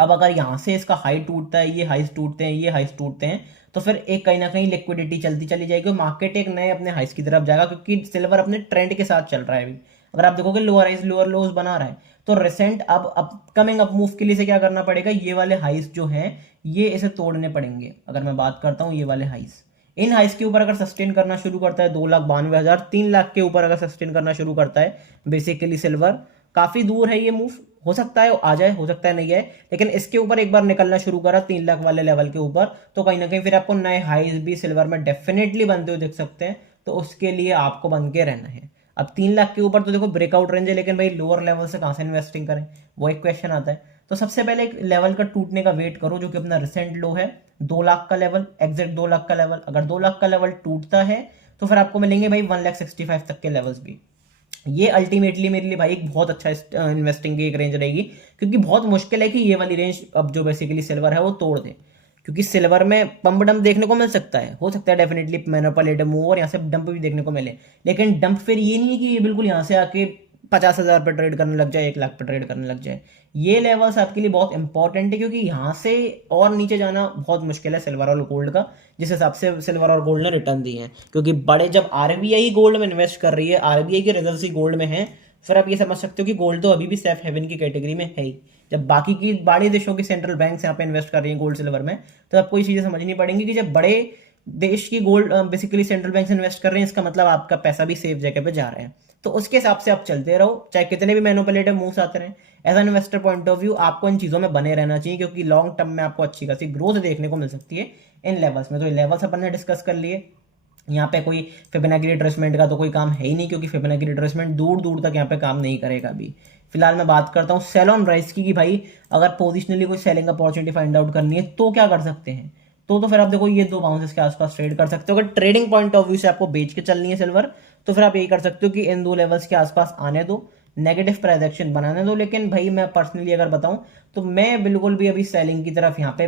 अब अगर यहाँ से इसका हाई टूटता है, ये हाइस टूटते हैं, ये हाइस टूटते हैं, तो फिर एक कहीं ना कहीं लिक्विडिटी चलती चली जाएगी, मार्केट एक नए अपने हाइस की तरफ जाएगा, क्योंकि सिल्वर अपने ट्रेंड के साथ चल रहा है अभी। अगर आप देखोगे लोअर हाइस लोअर लोज बना रहा है, तो रिसेंट अब अपकमिंग अप मूव के लिए से क्या करना पड़ेगा, ये वाले हाइस जो हैं ये इसे तोड़ने पड़ेंगे। अगर मैं बात करता हूँ ये वाले हाइस, इन हाइस के ऊपर अगर सस्टेन करना शुरू करता है 2,92,000, 3 लाख के ऊपर अगर सस्टेन करना शुरू करता है बेसिकली सिल्वर, काफी दूर है ये मूव, हो सकता है आ जाए, हो सकता है नहीं आए, लेकिन इसके ऊपर एक बार निकलना शुरू करा 3 लाख वाले लेवल के ऊपर, तो कहीं ना कहीं फिर आपको नए हाईज भी सिल्वर में डेफिनेटली बनते हुए दिख सकते हैं। तो उसके लिए आपको बन के रहना है। अब 3 लाख के ऊपर तो देखो ब्रेकआउट रेंज है, लेकिन भाई लोअर लेवल से कहां से इन्वेस्टिंग करें, वो एक क्वेश्चन आता है। तो सबसे पहले एक लेवल का टूटने का वेट करो, जो कि अपना रिसेंट लो है 2 लाख का लेवल, एग्जैक्ट 2 लाख का लेवल। अगर 2 लाख का लेवल टूटता है तो फिर आपको मिलेंगे भाई 1,65,000 तक के लेवल्स भी। ये अल्टीमेटली मेरे लिए भाई एक बहुत अच्छा इन्वेस्टिंग की एक रेंज रहेगी, क्योंकि बहुत मुश्किल है कि ये वाली रेंज अब जो बेसिकली सिल्वर है वो तोड़ दे, क्योंकि सिल्वर में पंप डंप देखने को मिल सकता है, हो सकता है डेफिनेटली मैनिपुलेटिव मूव और यहाँ से डंप भी देखने को मिले, लेकिन डंप फिर ये नहीं है कि ये बिल्कुल यहाँ से आके 50,000 पर ट्रेड करने लग जाए, 1 लाख पर ट्रेड करने लग जाए। ये लेवल्स आपके लिए बहुत इंपॉर्टेंट है, क्योंकि यहाँ से और नीचे जाना बहुत मुश्किल है सिल्वर और गोल्ड का, जिस हिसाब से सिल्वर और गोल्ड ने रिटर्न दिए हैं। क्योंकि बड़े जब आरबीआई गोल्ड में इन्वेस्ट कर रही है, आरबीआई के रिजल्ट ही गोल्ड में है, फिर आप ये समझ सकते हो कि गोल्ड तो अभी भी सेफ हेवन की कैटेगरी में है ही। जब बाकी की बड़े देशों की सेंट्रल बैंक यहाँ पे इन्वेस्ट कर रही है गोल्ड सिल्वर में, तो आपको ये चीजें समझनी पड़ेंगी कि जब बड़े देश की gold basically central bank invest कर रहे हैं, इसका मतलब आपका पैसा भी सेफ जगह पे जा रहा है। तो उसके हिसाब से आप चलते रहो, चाहे कितने भी मैनिपुलेटिव मूव्स आते रहे। As an investor point of view आपको इन चीजों में बने रहना चाहिए, क्योंकि लॉन्ग टर्म में आपको अच्छी खासी ग्रोथ देखने को मिल सकती है इन लेवल्स में। तो लेवल्स अपन ने डिस्कस कर लिए। यहाँ पे कोई फिबोनाची रिट्रेसमेंट का तो कोई काम है ही नहीं, क्योंकि फिबोनाची रिट्रेसमेंट दूर दूर तक यहाँ पे काम नहीं करेगा अभी। फिलहाल मैं बात करता हूँ सेल ऑन राइस की, कि भाई अगर पोजिशनली कोई सेलिंग अपॉर्चुनिटी फाइंड आउट करनी है तो क्या कर सकते हैं। तो फिर आप देखो ये 2 बाउंसेस के आसपास ट्रेड कर सकते हो। अगर ट्रेडिंग पॉइंट ऑफ व्यू से आपको बेच के चलनी है सिल्वर, तो फिर आप यही कर सकते हो कि इन 2 लेवल्स के आसपास आने दो, नेगेटिव प्राइस एक्शन बनाने दो। लेकिन भाई मैं पर्सनली अगर बताऊं तो मैं बिल्कुल भी अभी सेलिंग की तरफ यहाँ पे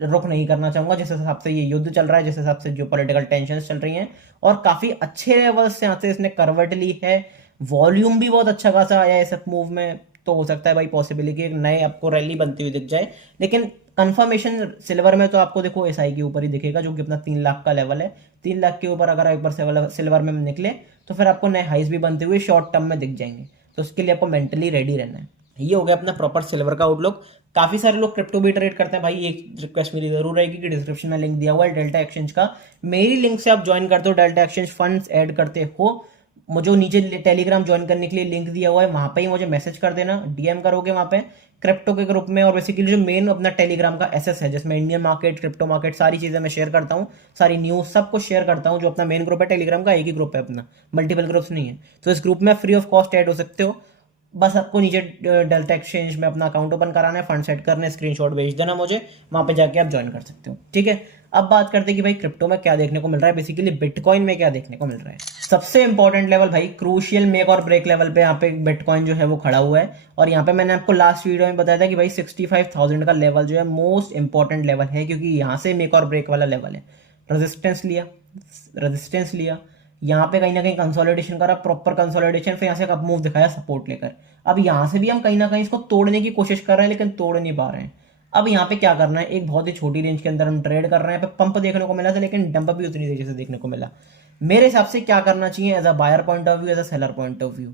रुख नहीं करना चाहूंगा, जिस हिसाब से ये युद्ध चल रहा है, जिस हिसाब से जो पॉलिटिकल टेंशन चल रही हैं, और काफी अच्छे लेवल्स से यहाँ से इसने करवट ली है, वॉल्यूम भी बहुत अच्छा खासा आया है इस मूव में। तो हो सकता है भाई पॉसिबिलिटी एक नए आपको रैली बनती हुई दिख जाए, लेकिन कंफर्मेशन सिल्वर में तो आपको देखो एसआई के ऊपर ही दिखेगा, जो कि अपना 3 लाख का लेवल है। 3 लाख के ऊपर अगर एक बार सिल्वर में निकले तो फिर आपको नए हाइस भी बनते हुए शॉर्ट टर्म में दिख जाएंगे। तो उसके लिए आपको मेंटली रेडी रहना है। ये हो गया अपना प्रॉपर सिल्वर का आउटलुक। काफी सारे लोग क्रिप्टो भी ट्रेड करते हैं भाई, एक रिक्वेस्ट मेरी जरूर रहेगी कि डिस्क्रिप्शन में लिंक दिया हुआ है डेल्टा एक्सचेंज का, मेरी लिंक से आप ज्वाइन करते हो, डेल्टा एक्सचेंज फंड्स ऐड करते हो, मुझे नीचे टेलीग्राम ज्वाइन करने के लिए लिंक दिया हुआ है, वहां पे ही मुझे मैसेज कर देना, डीएम करोगे वहां पे क्रिप्टो के ग्रुप में। और बेसिकली जो मेन अपना टेलीग्राम का एसएस है, जिसमें इंडियन मार्केट, क्रिप्टो मार्केट, सारी चीजें मैं शेयर करता हूँ, सारी न्यूज सब कुछ शेयर करता हूँ। जो अपना मेन ग्रुप है टेलीग्राम का, एक ही ग्रुप है अपना, मल्टीपल ग्रुप्स नहीं है। तो इस ग्रुप में फ्री ऑफ कॉस्ट ऐड हो सकते हो। बस आपको नीचे डेल्टा एक्सचेंज में अपना अकाउंट ओपन कराना है, फंड सेट करना है, स्क्रीनशॉट भेज देना मुझे, वहां पे जाके आप ज्वाइन कर सकते हो, ठीक है। अब बात करते हैं कि भाई क्रिप्टो में क्या देखने को मिल रहा है, बेसिकली बिटकॉइन में क्या देखने को मिल रहा है। सबसे इंपॉर्टेंट लेवल भाई, क्रूशियल मेक और ब्रेक लेवल पे यहाँ पे बिटकॉइन जो है वो खड़ा हुआ है। और यहाँ पे मैंने आपको लास्ट वीडियो में बताया था कि भाई 65,000 का लेवल जो है मोस्ट इंपॉर्टेंट लेवल है, क्योंकि यहाँ से मेक और ब्रेक वाला लेवल है। रेजिस्टेंस लिया, यहाँ पे कहीं ना कहीं कंसोलिडेशन करा, प्रॉपर कंसोलिडेशन, फिर यहाँ से एक अप मूव दिखाया सपोर्ट लेकर। अब यहाँ से भी हम कहीं ना कहीं इसको तोड़ने की कोशिश कर रहे हैं, लेकिन तोड़ नहीं पा रहे हैं। अब यहाँ पे क्या करना है, एक बहुत ही छोटी रेंज के अंदर हम ट्रेड कर रहे हैं। यहाँ पे पंप देखने को मिला था, लेकिन डंप भी उतनी तेजी से देखने को मिला। मेरे हिसाब से क्या करना चाहिए as a buyer point of view, as a seller point of view,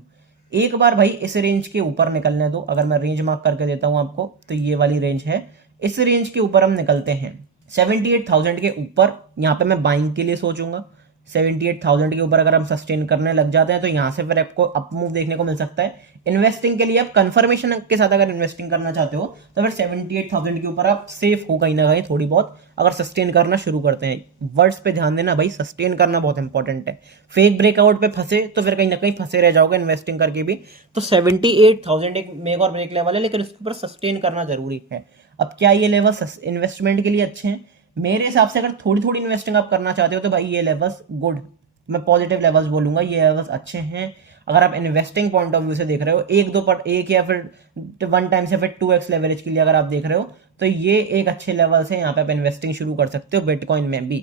एक बार भाई इस रेंज के ऊपर निकलने दो। अगर मैं रेंज मार्क करके देता हूं आपको, तो ये वाली रेंज है, इस रेंज के ऊपर हम निकलते हैं 78,000 के ऊपर। यहाँ पे मैं बाइंग के लिए सोचूंगा। 78,000 के ऊपर अगर हम सस्टेन करने लग जाते हैं, तो यहाँ से फिर आपको अप मूव देखने को मिल सकता है। इन्वेस्टिंग के लिए आप कंफर्मेशन के साथ अगर इन्वेस्टिंग करना चाहते हो, तो फिर 78,000 के ऊपर आप सेफ हो कहीं ना कहीं थोड़ी बहुत, अगर सस्टेन करना शुरू करते हैं। वर्ड्स पे ध्यान देना भाई, सस्टेन करना बहुत इंपॉर्टेंट है। फेक ब्रेकआउट पे फंसे तो फिर कहीं ना कहीं फंसे रह जाओगे इन्वेस्टिंग करके भी। तो 78,000 एक मेक और ब्रेक लेवल है, लेकिन उसके ऊपर सस्टेन करना जरूरी है। अब क्या ये लेवल इन्वेस्टमेंट के लिए अच्छे हैं? मेरे हिसाब से अगर थोड़ी थोड़ी इन्वेस्टिंग आप करना चाहते हो, तो भाई ये लेवल्स गुड, मैं पॉजिटिव लेवल्स बोलूंगा, ये लेवल्स अच्छे हैं। अगर आप इन्वेस्टिंग पॉइंट ऑफ व्यू से देख रहे हो, एक या फिर 1 टाइम से फिर 2x लेवरेज के लिए अगर आप देख रहे हो, तो ये एक अच्छे लेवल से यहाँ पे आप इन्वेस्टिंग शुरू कर सकते हो बिटकॉइन में भी।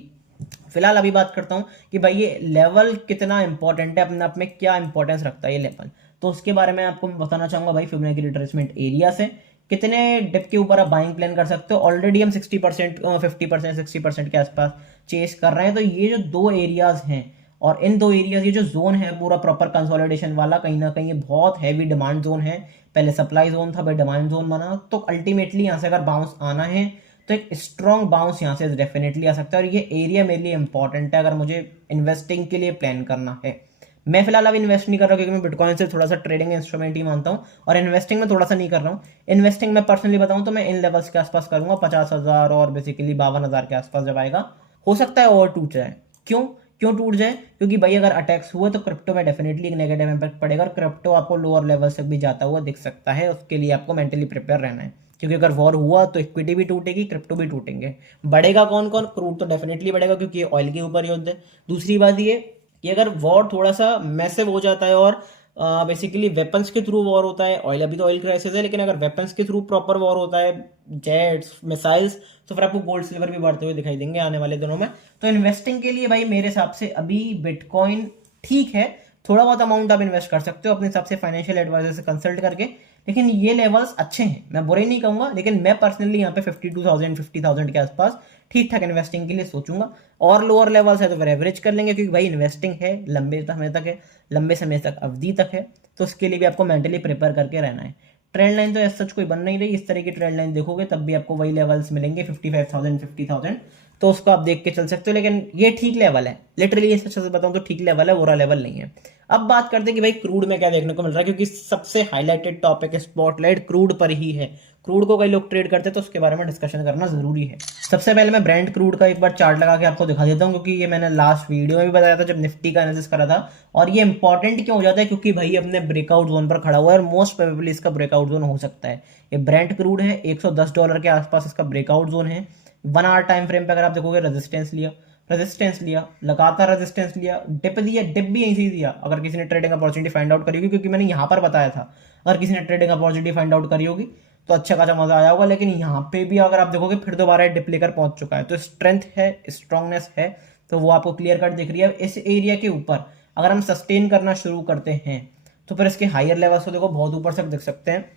फिलहाल अभी बात करता हूँ कि भाई ये लेवल कितना इंपॉर्टेंट है, अपने आप में क्या इंपॉर्टेंस रखता है ये लेवल, तो उसके बारे में आपको बताना चाहूंगा भाई। फिबोनाची रिट्रेसमेंट एरिया से कितने डिप के ऊपर आप बाइंग प्लान कर सकते हो। ऑलरेडी हम 60%, 50%, 60% के आसपास चेस कर रहे हैं। तो ये जो दो एरियाज हैं, और इन दो एरियाज, ये जो जोन है पूरा प्रॉपर कंसोलिडेशन वाला, कहीं ना कहीं ये बहुत हैवी डिमांड जोन है। पहले सप्लाई जोन था, फिर डिमांड जोन बना। तो अल्टीमेटली यहाँ से अगर बाउंस आना है, तो एक स्ट्रॉन्ग बाउंस यहाँ से डेफिनेटली आ सकता है। और ये एरिया मेरे लिए इंपॉर्टेंट है अगर मुझे इन्वेस्टिंग के लिए प्लान करना है। मैं फिलहाल अब इन्वेस्ट नहीं कर रहा हूँ, क्योंकि मैं बिटकॉइन से थोड़ा सा ट्रेडिंग इंस्ट्रूमेंट ही मानता हूँ, और इन्वेस्टिंग में थोड़ा सा नहीं कर रहा हूँ। इन्वेस्टिंग में पर्सनली बताऊँ तो मैं इन लेवल्स के आसपास करूंगा, 50,000 और बेसिकली 52,000 के आसपास जब आएगा। हो सकता है और टूट जाए। क्यों टूट जाए? क्योंकि भाई अगर अटैक्स हुए तो क्रिप्टो में डेफिनेटली एक नेगेटिव इंपैक्ट पड़ेगा, और क्रिप्टो आपको लोअर लेवल तक भी जाता हुआ दिख सकता है। उसके लिए आपको मेंटली प्रिपेयर रहना है, क्योंकि अगर वॉर हुआ तो इक्विटी भी टूटेगी, क्रिप्टो भी टूटेंगे। बढ़ेगा कौन कौन? क्रूड तो डेफिनेटली बढ़ेगा, क्योंकि ऑयल के ऊपर युद्ध है। दूसरी बात ये कि अगर वॉर थोड़ा सा मैसिव हो जाता है, और बेसिकली वेपन्स के थ्रू वॉर होता है, ऑयल अभी तो ऑयल क्राइसिस है, लेकिन अगर वेपन्स के थ्रू प्रॉपर वॉर होता है, जेट्स, मिसाइल्स, तो फिर आपको गोल्ड सिल्वर भी बढ़ते हुए दिखाई देंगे आने वाले दिनों में। तो इन्वेस्टिंग के लिए भाई मेरे हिसाब से अभी बिटकॉइन ठीक है, थोड़ा बहुत अमाउंट आप इन्वेस्ट कर सकते हो अपने हिसाब से फाइनेंशियल एडवाइजर से कंसल्ट करके। लेकिन ये लेवल्स अच्छे हैं, मैं बुरे नहीं कहूंगा, लेकिन मैं पर्सनली यहाँ पे 52,000, 50,000 के आसपास ठीक ठाक इन्वेस्टिंग के लिए सोचूंगा। और लोअर लेवल्स है तो फिर एवरेज कर लेंगे, क्योंकि भाई इन्वेस्टिंग है, लंबे समय तक है, लंबे समय तक अवधि तक है। तो उसके लिए भी आपको मेंटली प्रिपेयर करके रहना है। ट्रेंड लाइन तो ऐसा सच कोई बन नहीं रही, इस तरह की ट्रेंड लाइन देखोगे तब भी आपको वही लेवल्स मिलेंगे 55,000, 50,000, तो उसको आप देख के चल सकते हो। लेकिन ये ठीक लेवल है, लिटरली सच से बताऊं तो ठीक लेवल है, बुरा लेवल नहीं है। अब बात करते हैं कि भाई क्रूड में क्या देखने को मिल रहा है, क्योंकि सबसे हाईलाइटेड टॉपिक स्पॉटलाइट क्रूड पर ही है। क्रूड को कई लोग ट्रेड करते हैं, तो उसके बारे में डिस्कशन करना जरूरी है। सबसे पहले मैं ब्रांड क्रूड का एक बार चार्ट लगा के आपको दिखा देता हूं, क्योंकि ये मैंने लास्ट वीडियो में भी बताया था जब निफ्टी का एनालिसिस करा था। और ये इंपॉर्टेंट क्यों हो जाता है? क्योंकि भाई अपने ब्रेकआउट जोन पर खड़ा हुआ है, और मोस्ट प्रोबेबली इसका ब्रेकआउट जोन हो सकता है। ये ब्रांड क्रूड है, $110 के आसपास इसका ब्रेकआउट जोन है। 1 आवर टाइम फ्रेम पे अगर आप देखोगे, रेजिस्टेंस लिया, लगातार रेजिस्टेंस लिया, डिप दिया, डिप भी यहीं से दिया। अगर किसी ने ट्रेडिंग अपॉर्चुनिटी फाइंड आउट करी होगी, क्योंकि मैंने यहाँ पर बताया था, अगर किसी ने ट्रेडिंग अपॉर्चुनिटी फाइंड आउट करी होगी तो अच्छा खासा मजा आया होगा। लेकिन यहाँ पे भी अगर आप देखोगे, फिर दोबारा डिप लेकर पहुंच चुका है। तो स्ट्रेंथ है, स्ट्रांगनेस है, तो वो आपको क्लियर कट दिख रही है। इस एरिया के ऊपर अगर हम सस्टेन करना शुरू करते हैं, तो फिर इसके हायर लेवल्स को देखो बहुत ऊपर तक दिख सकते हैं।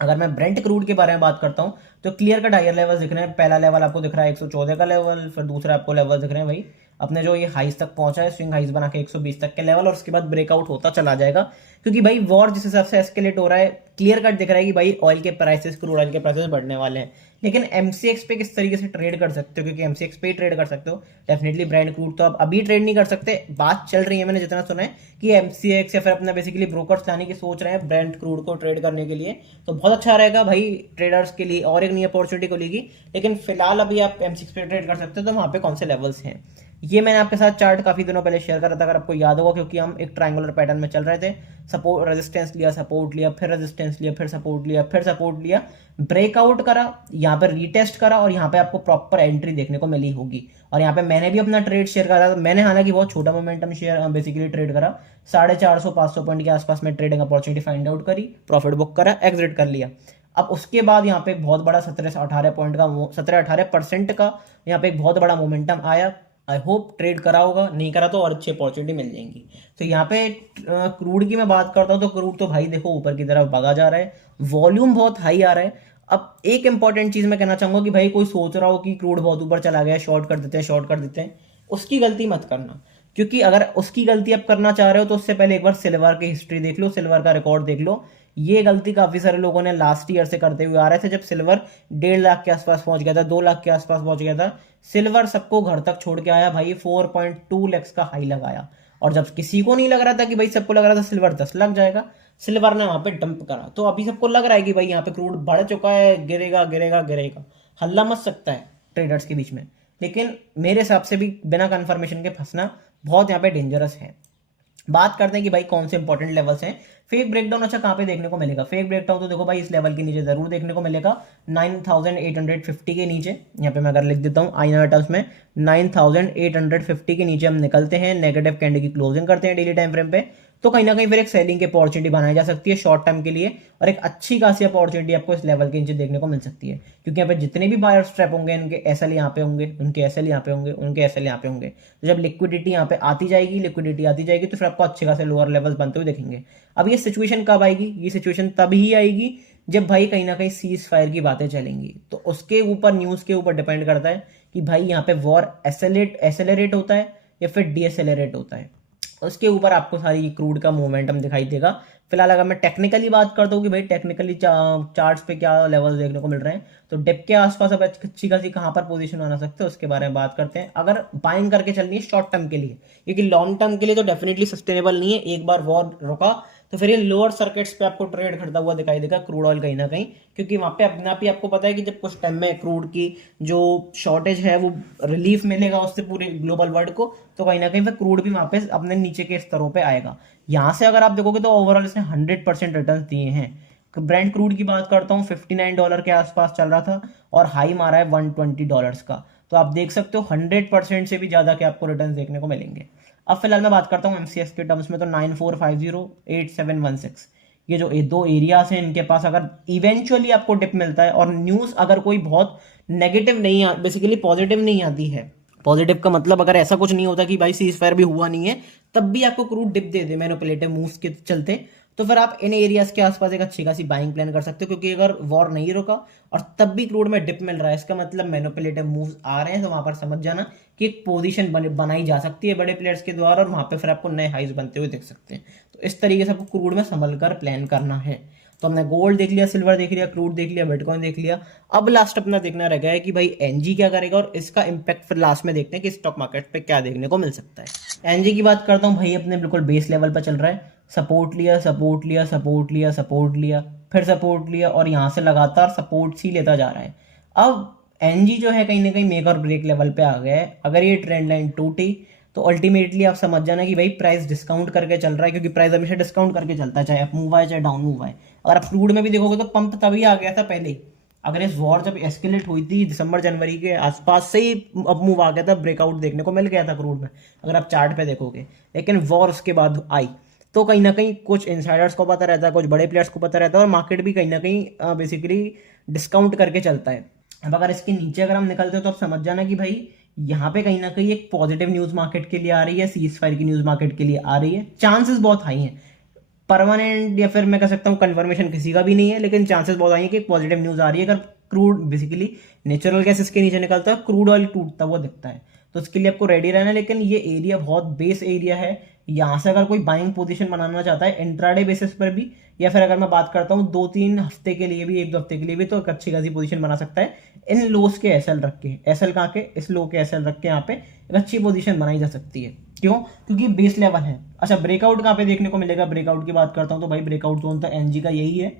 अगर मैं ब्रेंट क्रूड के बारे में बात करता हूं, तो क्लियर कट हायर लेवल दिख रहे हैं। पहला लेवल आपको दिख रहा है 114 का लेवल, फिर दूसरा आपको लेवल दिख रहे हैं भाई अपने जो ये हाइस तक पहुंचा है, स्विंग हाइस बना के 120 तक के लेवल, और उसके बाद ब्रेकआउट होता चला जाएगा। क्योंकि भाई वॉर जिस हिसाब से एस्केलेट हो रहा है, क्लियर कट दिख रहा है कि भाई ऑयल के प्राइसेस, क्रूड ऑयल के प्राइसेस बढ़ने वाले हैं। लेकिन एमसीएक्स पे किस तरीके से ट्रेड कर सकते हो, क्योंकि एमसीएक्स पे ही ट्रेड कर सकते हो डेफिनेटली। ब्रांड क्रूड तो आप अभी ट्रेड नहीं कर सकते, बात चल रही है मैंने जितना सुना है कि एमसीएक्स या फिर अपना बेसिकली ब्रोकर्स लाने की सोच रहे हैं ब्रांड क्रूड को ट्रेड करने के लिए। तो बहुत अच्छा रहेगा भाई ट्रेडर्स के लिए, और एक नई अपॉर्चुनिटी खुलेगी। लेकिन फिलहाल अभी आप एमसीएक्स पे ट्रेड कर सकते हो, तो वहां पे कौन से लेवल्स हैं ये मैंने आपके साथ चार्ट काफी दिनों पहले शेयर करा था, अगर आपको याद होगा, क्योंकि हम एक ट्रायंगुलर पैटर्न में चल रहे थे। सपोर्ट, रेजिस्टेंस लिया, सपोर्ट लिया, फिर रेजिस्टेंस लिया, फिर सपोर्ट लिया, फिर सपोर्ट लिया, ब्रेकआउट करा, यहाँ पर रीटेस्ट करा, और यहाँ पे आपको प्रॉपर एंट्री देखने को मिली होगी। और यहाँ पे मैंने भी अपना ट्रेड शेयर करा था। मैंने हालांकि बहुत छोटा मोमेंटम शेयर बेसिकली ट्रेड करा, 450-500 पॉइंट के आसपास में ट्रेडिंग अपॉर्चुनिटी फाइंड आउट करी, प्रॉफिट बुक करा, एग्जिट कर लिया। अब उसके बाद यहाँ पे एक बहुत बड़ा 17 से 18 पॉइंट का 17-18% का यहाँ पे एक बहुत बड़ा मोमेंटम आया। आई होप ट्रेड करा होगा, नहीं करा तो और अच्छी अपॉर्चुनिटी मिल जाएंगी। तो यहाँ पे क्रूड की मैं बात करता हूँ, तो क्रूड तो भाई देखो ऊपर की तरफ भागा जा रहा है, वॉल्यूम बहुत हाई आ रहा है। अब एक इंपॉर्टेंट चीज मैं कहना चाहूंगा कि भाई कोई सोच रहा हो कि क्रूड बहुत ऊपर चला गया, शॉर्ट कर देते हैं, शॉर्ट कर देते हैं, उसकी गलती मत करना। क्योंकि अगर उसकी गलती आप करना चाह रहे हो तो उससे पहले एक बार सिल्वर की हिस्ट्री देख लो, सिल्वर का रिकॉर्ड देख लो। ये गलती काफी सारे लोगों ने लास्ट ईयर से करते हुए आ रहे थे, जब सिल्वर 1.5 लाख के आसपास पहुंच गया था, 2 लाख के आसपास पहुंच गया था। सिल्वर सबको घर तक छोड़ के आया भाई, 4.2 लाख का हाई लगाया। और जब किसी को नहीं लग रहा था कि भाई, सबको लग रहा था सिल्वर 10 लाख जाएगा, सिल्वर ने वहां पे डंप करा। तो अभी सबको लग रहा है कि भाई यहाँ पे क्रूड बढ़ चुका है, गिरेगा गिरेगा गिरेगा, हल्ला मच सकता है ट्रेडर्स के बीच में। लेकिन मेरे हिसाब से भी बिना कंफर्मेशन के फंसना बहुत यहाँ पे डेंजरस है। बात करते हैं कि भाई कौन से इंपॉर्टेंट लेवल्स हैं। फेक ब्रेकडाउन अच्छा कहाँ पे देखने को मिलेगा? फेक ब्रेकडाउन तो देखो भाई इस लेवल के नीचे जरूर देखने को मिलेगा, 9850 के नीचे। यहाँ पे मैं अगर लिख देता हूँ आई टर्म्स में, 9850 के नीचे हम निकलते हैं, नेगेटिव कैंडल की क्लोजिंग करते हैं डेली टाइम फ्रेम पे, तो कहीं ना कहीं फिर एक सेलिंग की अपॉर्चुनिटी बनाई जा सकती है शॉर्ट टर्म के लिए, और एक अच्छी खासी अपॉर्चुनिटी आपको इस लेवल के नीचे देखने को मिल सकती है। क्योंकि यहाँ पे जितने भी बायर्स ट्रैप होंगे, इनके एसएल यहाँ पे होंगे, उनके एसएल यहाँ पे होंगे, उनके एसएल यहाँ पे होंगे। तो जब लिक्विडिटी यहाँ पे आती जाएगी, लिक्विडिटी आती जाएगी, तो फिर आपको अच्छे खासे लोअर लेवल्स बनते हुए दिखेंगे। अब ये सिचुएशन कब आएगी? ये सिचुएशन तभी आएगी जब भाई कहीं ना कहीं सीज फायर की बातें चलेंगी। तो उसके ऊपर, न्यूज के ऊपर डिपेंड करता है कि भाई यहाँ पे वॉर एसेलरेट होता है या फिर डीएसेलरेट होता है। उसके ऊपर आपको सारी क्रूड का मोमेंटम दिखाई देगा। फिलहाल अगर मैं टेक्निकली बात करता हूँ कि भाई टेक्निकली चार्ट्स पे क्या लेवल्स देखने को मिल रहे हैं, तो डिप के आसपास अब अच्छी खासी कहाँ पर पोजीशन बना सकते हैं उसके बारे में बात करते हैं। अगर बाइंग करके चलनी है शॉर्ट टर्म के लिए, क्योंकि लॉन्ग टर्म के लिए तो डेफिनेटली सस्टेनेबल नहीं है। एक बार वॉर रुका तो फिर ये लोअर सर्किट्स पे आपको ट्रेड करता हुआ दिखाई देगा क्रूड ऑयल कहीं ना कहीं, क्योंकि वहां पे अपने आप ही आपको पता है कि जब कुछ टाइम में क्रूड की जो शॉर्टेज है वो रिलीफ मिलेगा उससे पूरे ग्लोबल वर्ल्ड को, तो कहीं ना कहीं फिर क्रूड भी वहां पे अपने नीचे के स्तरों पे आएगा। यहाँ से अगर आप देखोगे तो ओवरऑल इसने 100% रिटर्न दिए हैं। ब्रांड क्रूड की बात करता हूँ, $59 के आसपास चल रहा था और हाई मारा है $120 का। तो आप देख सकते हो 100% से भी ज्यादा के आपको रिटर्न देखने को मिलेंगे। अब फिलहाल मैं बात करता हूँ एमसीएक्स के टर्म्स में, तो 9450-8716 ये जो दो एरियाज हैं, इनके पास अगर इवेंचुअली आपको डिप मिलता है, और न्यूज अगर कोई बहुत नेगेटिव नहीं, बेसिकली पॉजिटिव नहीं आती है, पॉजिटिव का मतलब अगर ऐसा कुछ नहीं होता कि भाई सीज फायर भी हुआ नहीं है तब भी आपको क्रूड डिप दे दे मैनिपुलेटिव मूव्स के चलते, तो फिर आप इन एरियाज के आसपास एक अच्छी खासी बाइंग प्लान कर सकते हो। क्योंकि अगर वॉर नहीं रुका और तब भी क्रूड में डिप मिल रहा है, इसका मतलब मैनिपुलेटिव मूव्स आ रहे हैं, तो वहां पर समझ जाना कि एक पोजीशन बनाई जा सकती है बड़े प्लेयर्स के द्वारा, और वहां पे फिर आपको नए हाइज बनते हुए देख सकते हैं। तो इस तरीके से आपको क्रूड में संभल कर प्लान करना है। तो हमने गोल्ड देख लिया, सिल्वर देख लिया, क्रूड देख लिया, बिटकॉइन देख लिया। अब लास्ट अपना देखना रह गया है कि भाई एनजी क्या करेगा, और इसका इंपैक्ट फिर लास्ट में देखते हैं कि स्टॉक मार्केट पे क्या देखने को मिल सकता है। एनजी की बात करता हूँ भाई, अपने बिल्कुल बेस लेवल पर चल रहा है, सपोर्ट लिया, सपोर्ट लिया, सपोर्ट लिया, सपोर्ट लिया, फिर सपोर्ट लिया, और यहां से लगातार सपोर्ट ही लेता जा रहा है। अब एनजी जो है कहीं ना कहीं मेक और ब्रेक लेवल पे आ गया है। अगर ये ट्रेंड लाइन टूटी तो अल्टीमेटली आप समझ जाना कि भाई प्राइस डिस्काउंट करके चल रहा है, क्योंकि प्राइस हमेशा डिस्काउंट करके चलता है, चाहे अप मूव आए चाहे डाउन मूव आए। अगर आप क्रूड में भी देखोगे तो पंप तभी आ गया था पहले, अगर इस वॉर जब एस्केलेट हुई थी दिसंबर जनवरी के आसपास से ही अप मूव आ गया था, ब्रेकआउट देखने को मिल गया था क्रूड में अगर आप चार्ट पे देखोगे। लेकिन वॉर उसके बाद आई तो कहीं ना कहीं कुछ इनसाइडर्स को पता रहता है, कुछ बड़े प्लेयर्स को पता रहता है, और मार्केट भी कहीं ना कहीं बेसिकली डिस्काउंट करके चलता है। अब अगर इसके नीचे अगर हम निकलते हो तो आप समझ जाना कि भाई यहाँ पे कहीं ना कहीं एक पॉजिटिव न्यूज मार्केट के लिए आ रही है, सीज फायर की न्यूज मार्केट के लिए आ रही है। चांसेस बहुत हाई हैं, परमानेंट या फिर मैं कह सकता हूँ कन्फर्मेशन किसी का भी नहीं है, लेकिन चांसेस बहुत हाई है कि एक पॉजिटिव न्यूज आ रही है। अगर क्रूड बेसिकली नेचुरल गैस इसके नीचे निकलता है, क्रूड ऑयल टूटता हुआ दिखता है, तो उसके लिए आपको रेडी रहना है। लेकिन ये एरिया बहुत बेस एरिया है, यहाँ से अगर कोई बाइंग पोजीशन बनाना चाहता है इंट्राडे बेसिस पर भी, या फिर अगर मैं बात करता हूँ 2-3 हफ्ते के लिए भी, 1-2 हफ्ते के लिए भी, तो एक अच्छी खासी पोजीशन बना सकता है इन लोस के एसएल रख के। एसएल कहाँ के, इस लो के एसएल रख के यहाँ पे एक अच्छी पोजीशन बनाई जा सकती है। क्यों? क्योंकि बेस लेवल है। अच्छा, ब्रेकआउट कहाँ पे देखने को मिलेगा? ब्रेकआउट की बात करता हूँ तो भाई ब्रेकआउट जोन तो एनजी का यही है,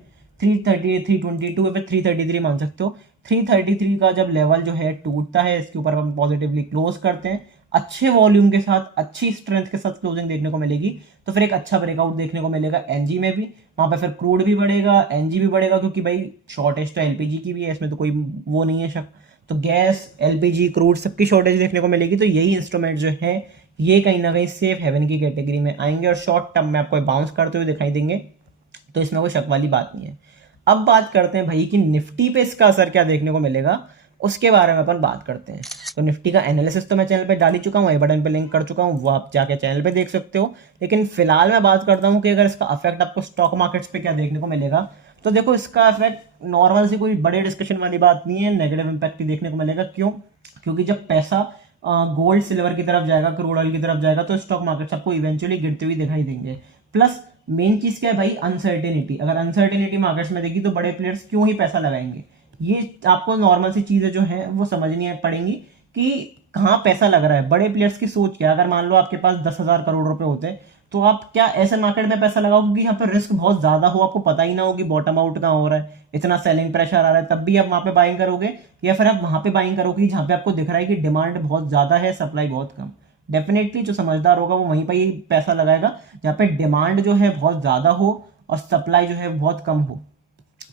330, 322 या फिर 333 मान सकते हो। 333 का जब लेवल जो है टूटता है, इसके ऊपर हम पॉजिटिवली क्लोज करते हैं, अच्छे वॉल्यूम के साथ, अच्छी स्ट्रेंथ के साथ क्लोजिंग देखने को मिलेगी, तो फिर एक अच्छा ब्रेकआउट देखने को मिलेगा एनजी में भी। वहां पे फिर क्रूड भी बढ़ेगा, एनजी भी बढ़ेगा, क्योंकि भाई शॉर्टेज तो एलपीजी की भी है, इसमें तो कोई वो नहीं है शक। तो गैस, एलपीजी, क्रूड सबकी शॉर्टेज देखने को मिलेगी। तो यही इंस्ट्रूमेंट जो है ये कहीं ना कहीं सेफ हेवन की कैटेगरी में आएंगे और शॉर्ट टर्म में आपको बाउंस करते हुए दिखाई देंगे। तो इसमें कोई शक वाली बात नहीं है। अब बात करते हैं भाई कि निफ्टी पे इसका असर क्या देखने को मिलेगा, उसके बारे में अपन बात करते हैं। तो निफ्टी का एनालिसिस तो मैं चैनल पे डाल ही चुका हूँ, आई बटन पे लिंक कर चुका हूँ, वो आप जाके चैनल पे देख सकते हो। लेकिन फिलहाल मैं बात करता हूँ कि अगर इसका इफेक्ट आपको स्टॉक मार्केट्स पे क्या देखने को मिलेगा, तो देखो इसका इफेक्ट नॉर्मल सी कोई बड़े डिस्कशन वाली बात नहीं है, नेगेटिव इंपैक्ट ही देखने को मिलेगा। क्यों? क्योंकि जब पैसा गोल्ड सिल्वर की तरफ जाएगा, क्रूड ऑयल की तरफ जाएगा, तो स्टॉक मार्केट्स आपको इवेंचुअली गिरते हुए दिखाई देंगे। प्लस मेन चीज क्या है भाई? अनसर्टेनिटी। अगर अनसर्टेनिटी मार्केट्स में देगी तो बड़े प्लेयर्स क्यों ही पैसा लगाएंगे? ये आपको नॉर्मल सी चीजें जो है वो समझनी पड़ेंगी कि कहाँ पैसा लग रहा है। बड़े प्लेयर्स की सोच क्या है? अगर मान लो आपके पास 10,000 करोड़ रुपए होते हैं, तो आप क्या ऐसे मार्केट में पैसा लगाओ क्योंकि यहाँ पर रिस्क बहुत ज्यादा हो, आपको पता ही ना हो कि बॉटम आउट कहाँ हो रहा है, इतना सेलिंग प्रेशर आ रहा है, तब भी आप वहां पे बाइंग करोगे? या फिर आप वहां पे बाइंग करोगे जहां पे आपको दिख रहा है कि डिमांड बहुत ज्यादा है, सप्लाई बहुत कम? डेफिनेटली जो समझदार होगा वो वहीं पर ही पैसा लगाएगा जहाँ पे डिमांड जो है बहुत ज्यादा हो और सप्लाई जो है बहुत कम हो।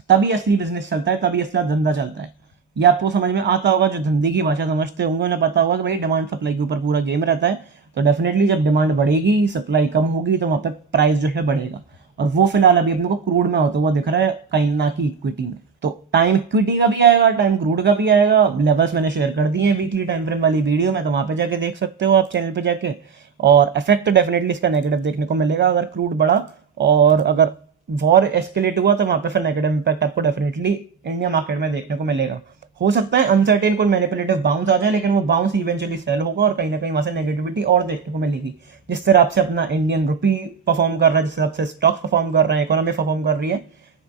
तभी असली बिजनेस चलता है, तभी असली धंधा चलता है। ये आपको समझ में आता होगा, जो धंधे की भाषा समझते होंगे उन्हें पता होगा कि भाई डिमांड सप्लाई के ऊपर पूरा गेम रहता है। तो डेफिनेटली जब डिमांड बढ़ेगी, सप्लाई कम होगी, तो वहां पे प्राइस जो है बढ़ेगा। और वो फिलहाल अभी अपने को क्रूड में होता हुआ दिख रहा है, कहीं ना की इक्विटी में। तो टाइम इक्विटी का भी आएगा, टाइम क्रूड का भी आएगा। लेवल्स मैंने शेयर कर दिए हैं वीकली टाइम फ्रेम वाली वीडियो में, तो वहां पे जाके देख सकते हो आप चैनल पे जाके। और इफेक्ट तो डेफिनेटली इसका नेगेटिव देखने को मिलेगा अगर क्रूड बढ़ा, और अगर वॉर एस्केलेट हुआ तो वहां पे फिर नेगेटिव इंपैक्ट आपको डेफिनेटली इंडिया मार्केट में देखने को मिलेगा। हो सकता है अनसर्टेन कोई मैनिपुलेटिव बाउंस आ जाए, लेकिन वो बाउंस इवेंचुअली सेल होगा और कहीं ना कहीं वहां से नेगेटिविटी और देखने को मिलेगी। जिस तरह से अपना इंडियन रुपी परफॉर्म कर रहा है, जिस तरह से स्टॉक्स परफॉर्म कर रहे हैं, इकोनॉमी परफॉर्म कर रही है,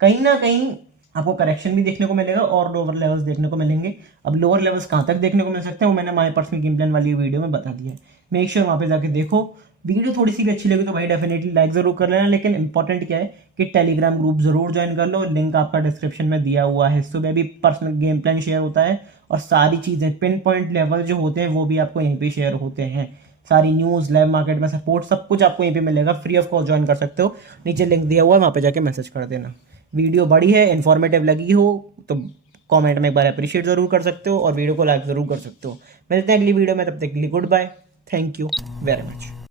कहीं ना कहीं आपको करेक्शन भी देखने को मिलेगा और लोअर लेवल्स देखने को मिलेंगे। अब लोअर लेवल्स कहां तक देखने को मिल सकते हैं वो मैंने माय पर्सनल गेम प्लान वाली वीडियो में बता दिया है। मेक श्योर वहां पे जाके देखो। वीडियो थोड़ी सी भी अच्छी लगी तो भाई डेफिनेटली लाइक जरूर कर लेना। लेकिन इंपॉर्टेंट क्या है कि टेलीग्राम ग्रुप जरूर ज्वाइन कर लो, लिंक आपका डिस्क्रिप्शन में दिया हुआ है। सुबह भी पर्सनल गेम प्लान शेयर होता है और सारी चीजें पिन पॉइंट लेवल जो होते हैं वो भी आपको यहीं पे शेयर होते हैं। सारी न्यूज, लाइव मार्केट में सपोर्ट, सब कुछ आपको यहीं पे मिलेगा। फ्री ऑफ कॉस्ट ज्वाइन कर सकते हो, नीचे लिंक दिया हुआ है, वहां पे जाके मैसेज कर देना। वीडियो बड़ी है, इन्फॉर्मेटिव लगी हो तो कमेंट में एक बार अप्रिशिएट जरूर कर सकते हो और वीडियो को लाइक जरूर कर सकते हो। मिलते हैं अगली वीडियो में, तब तक के लिए goodbye, thank you very much.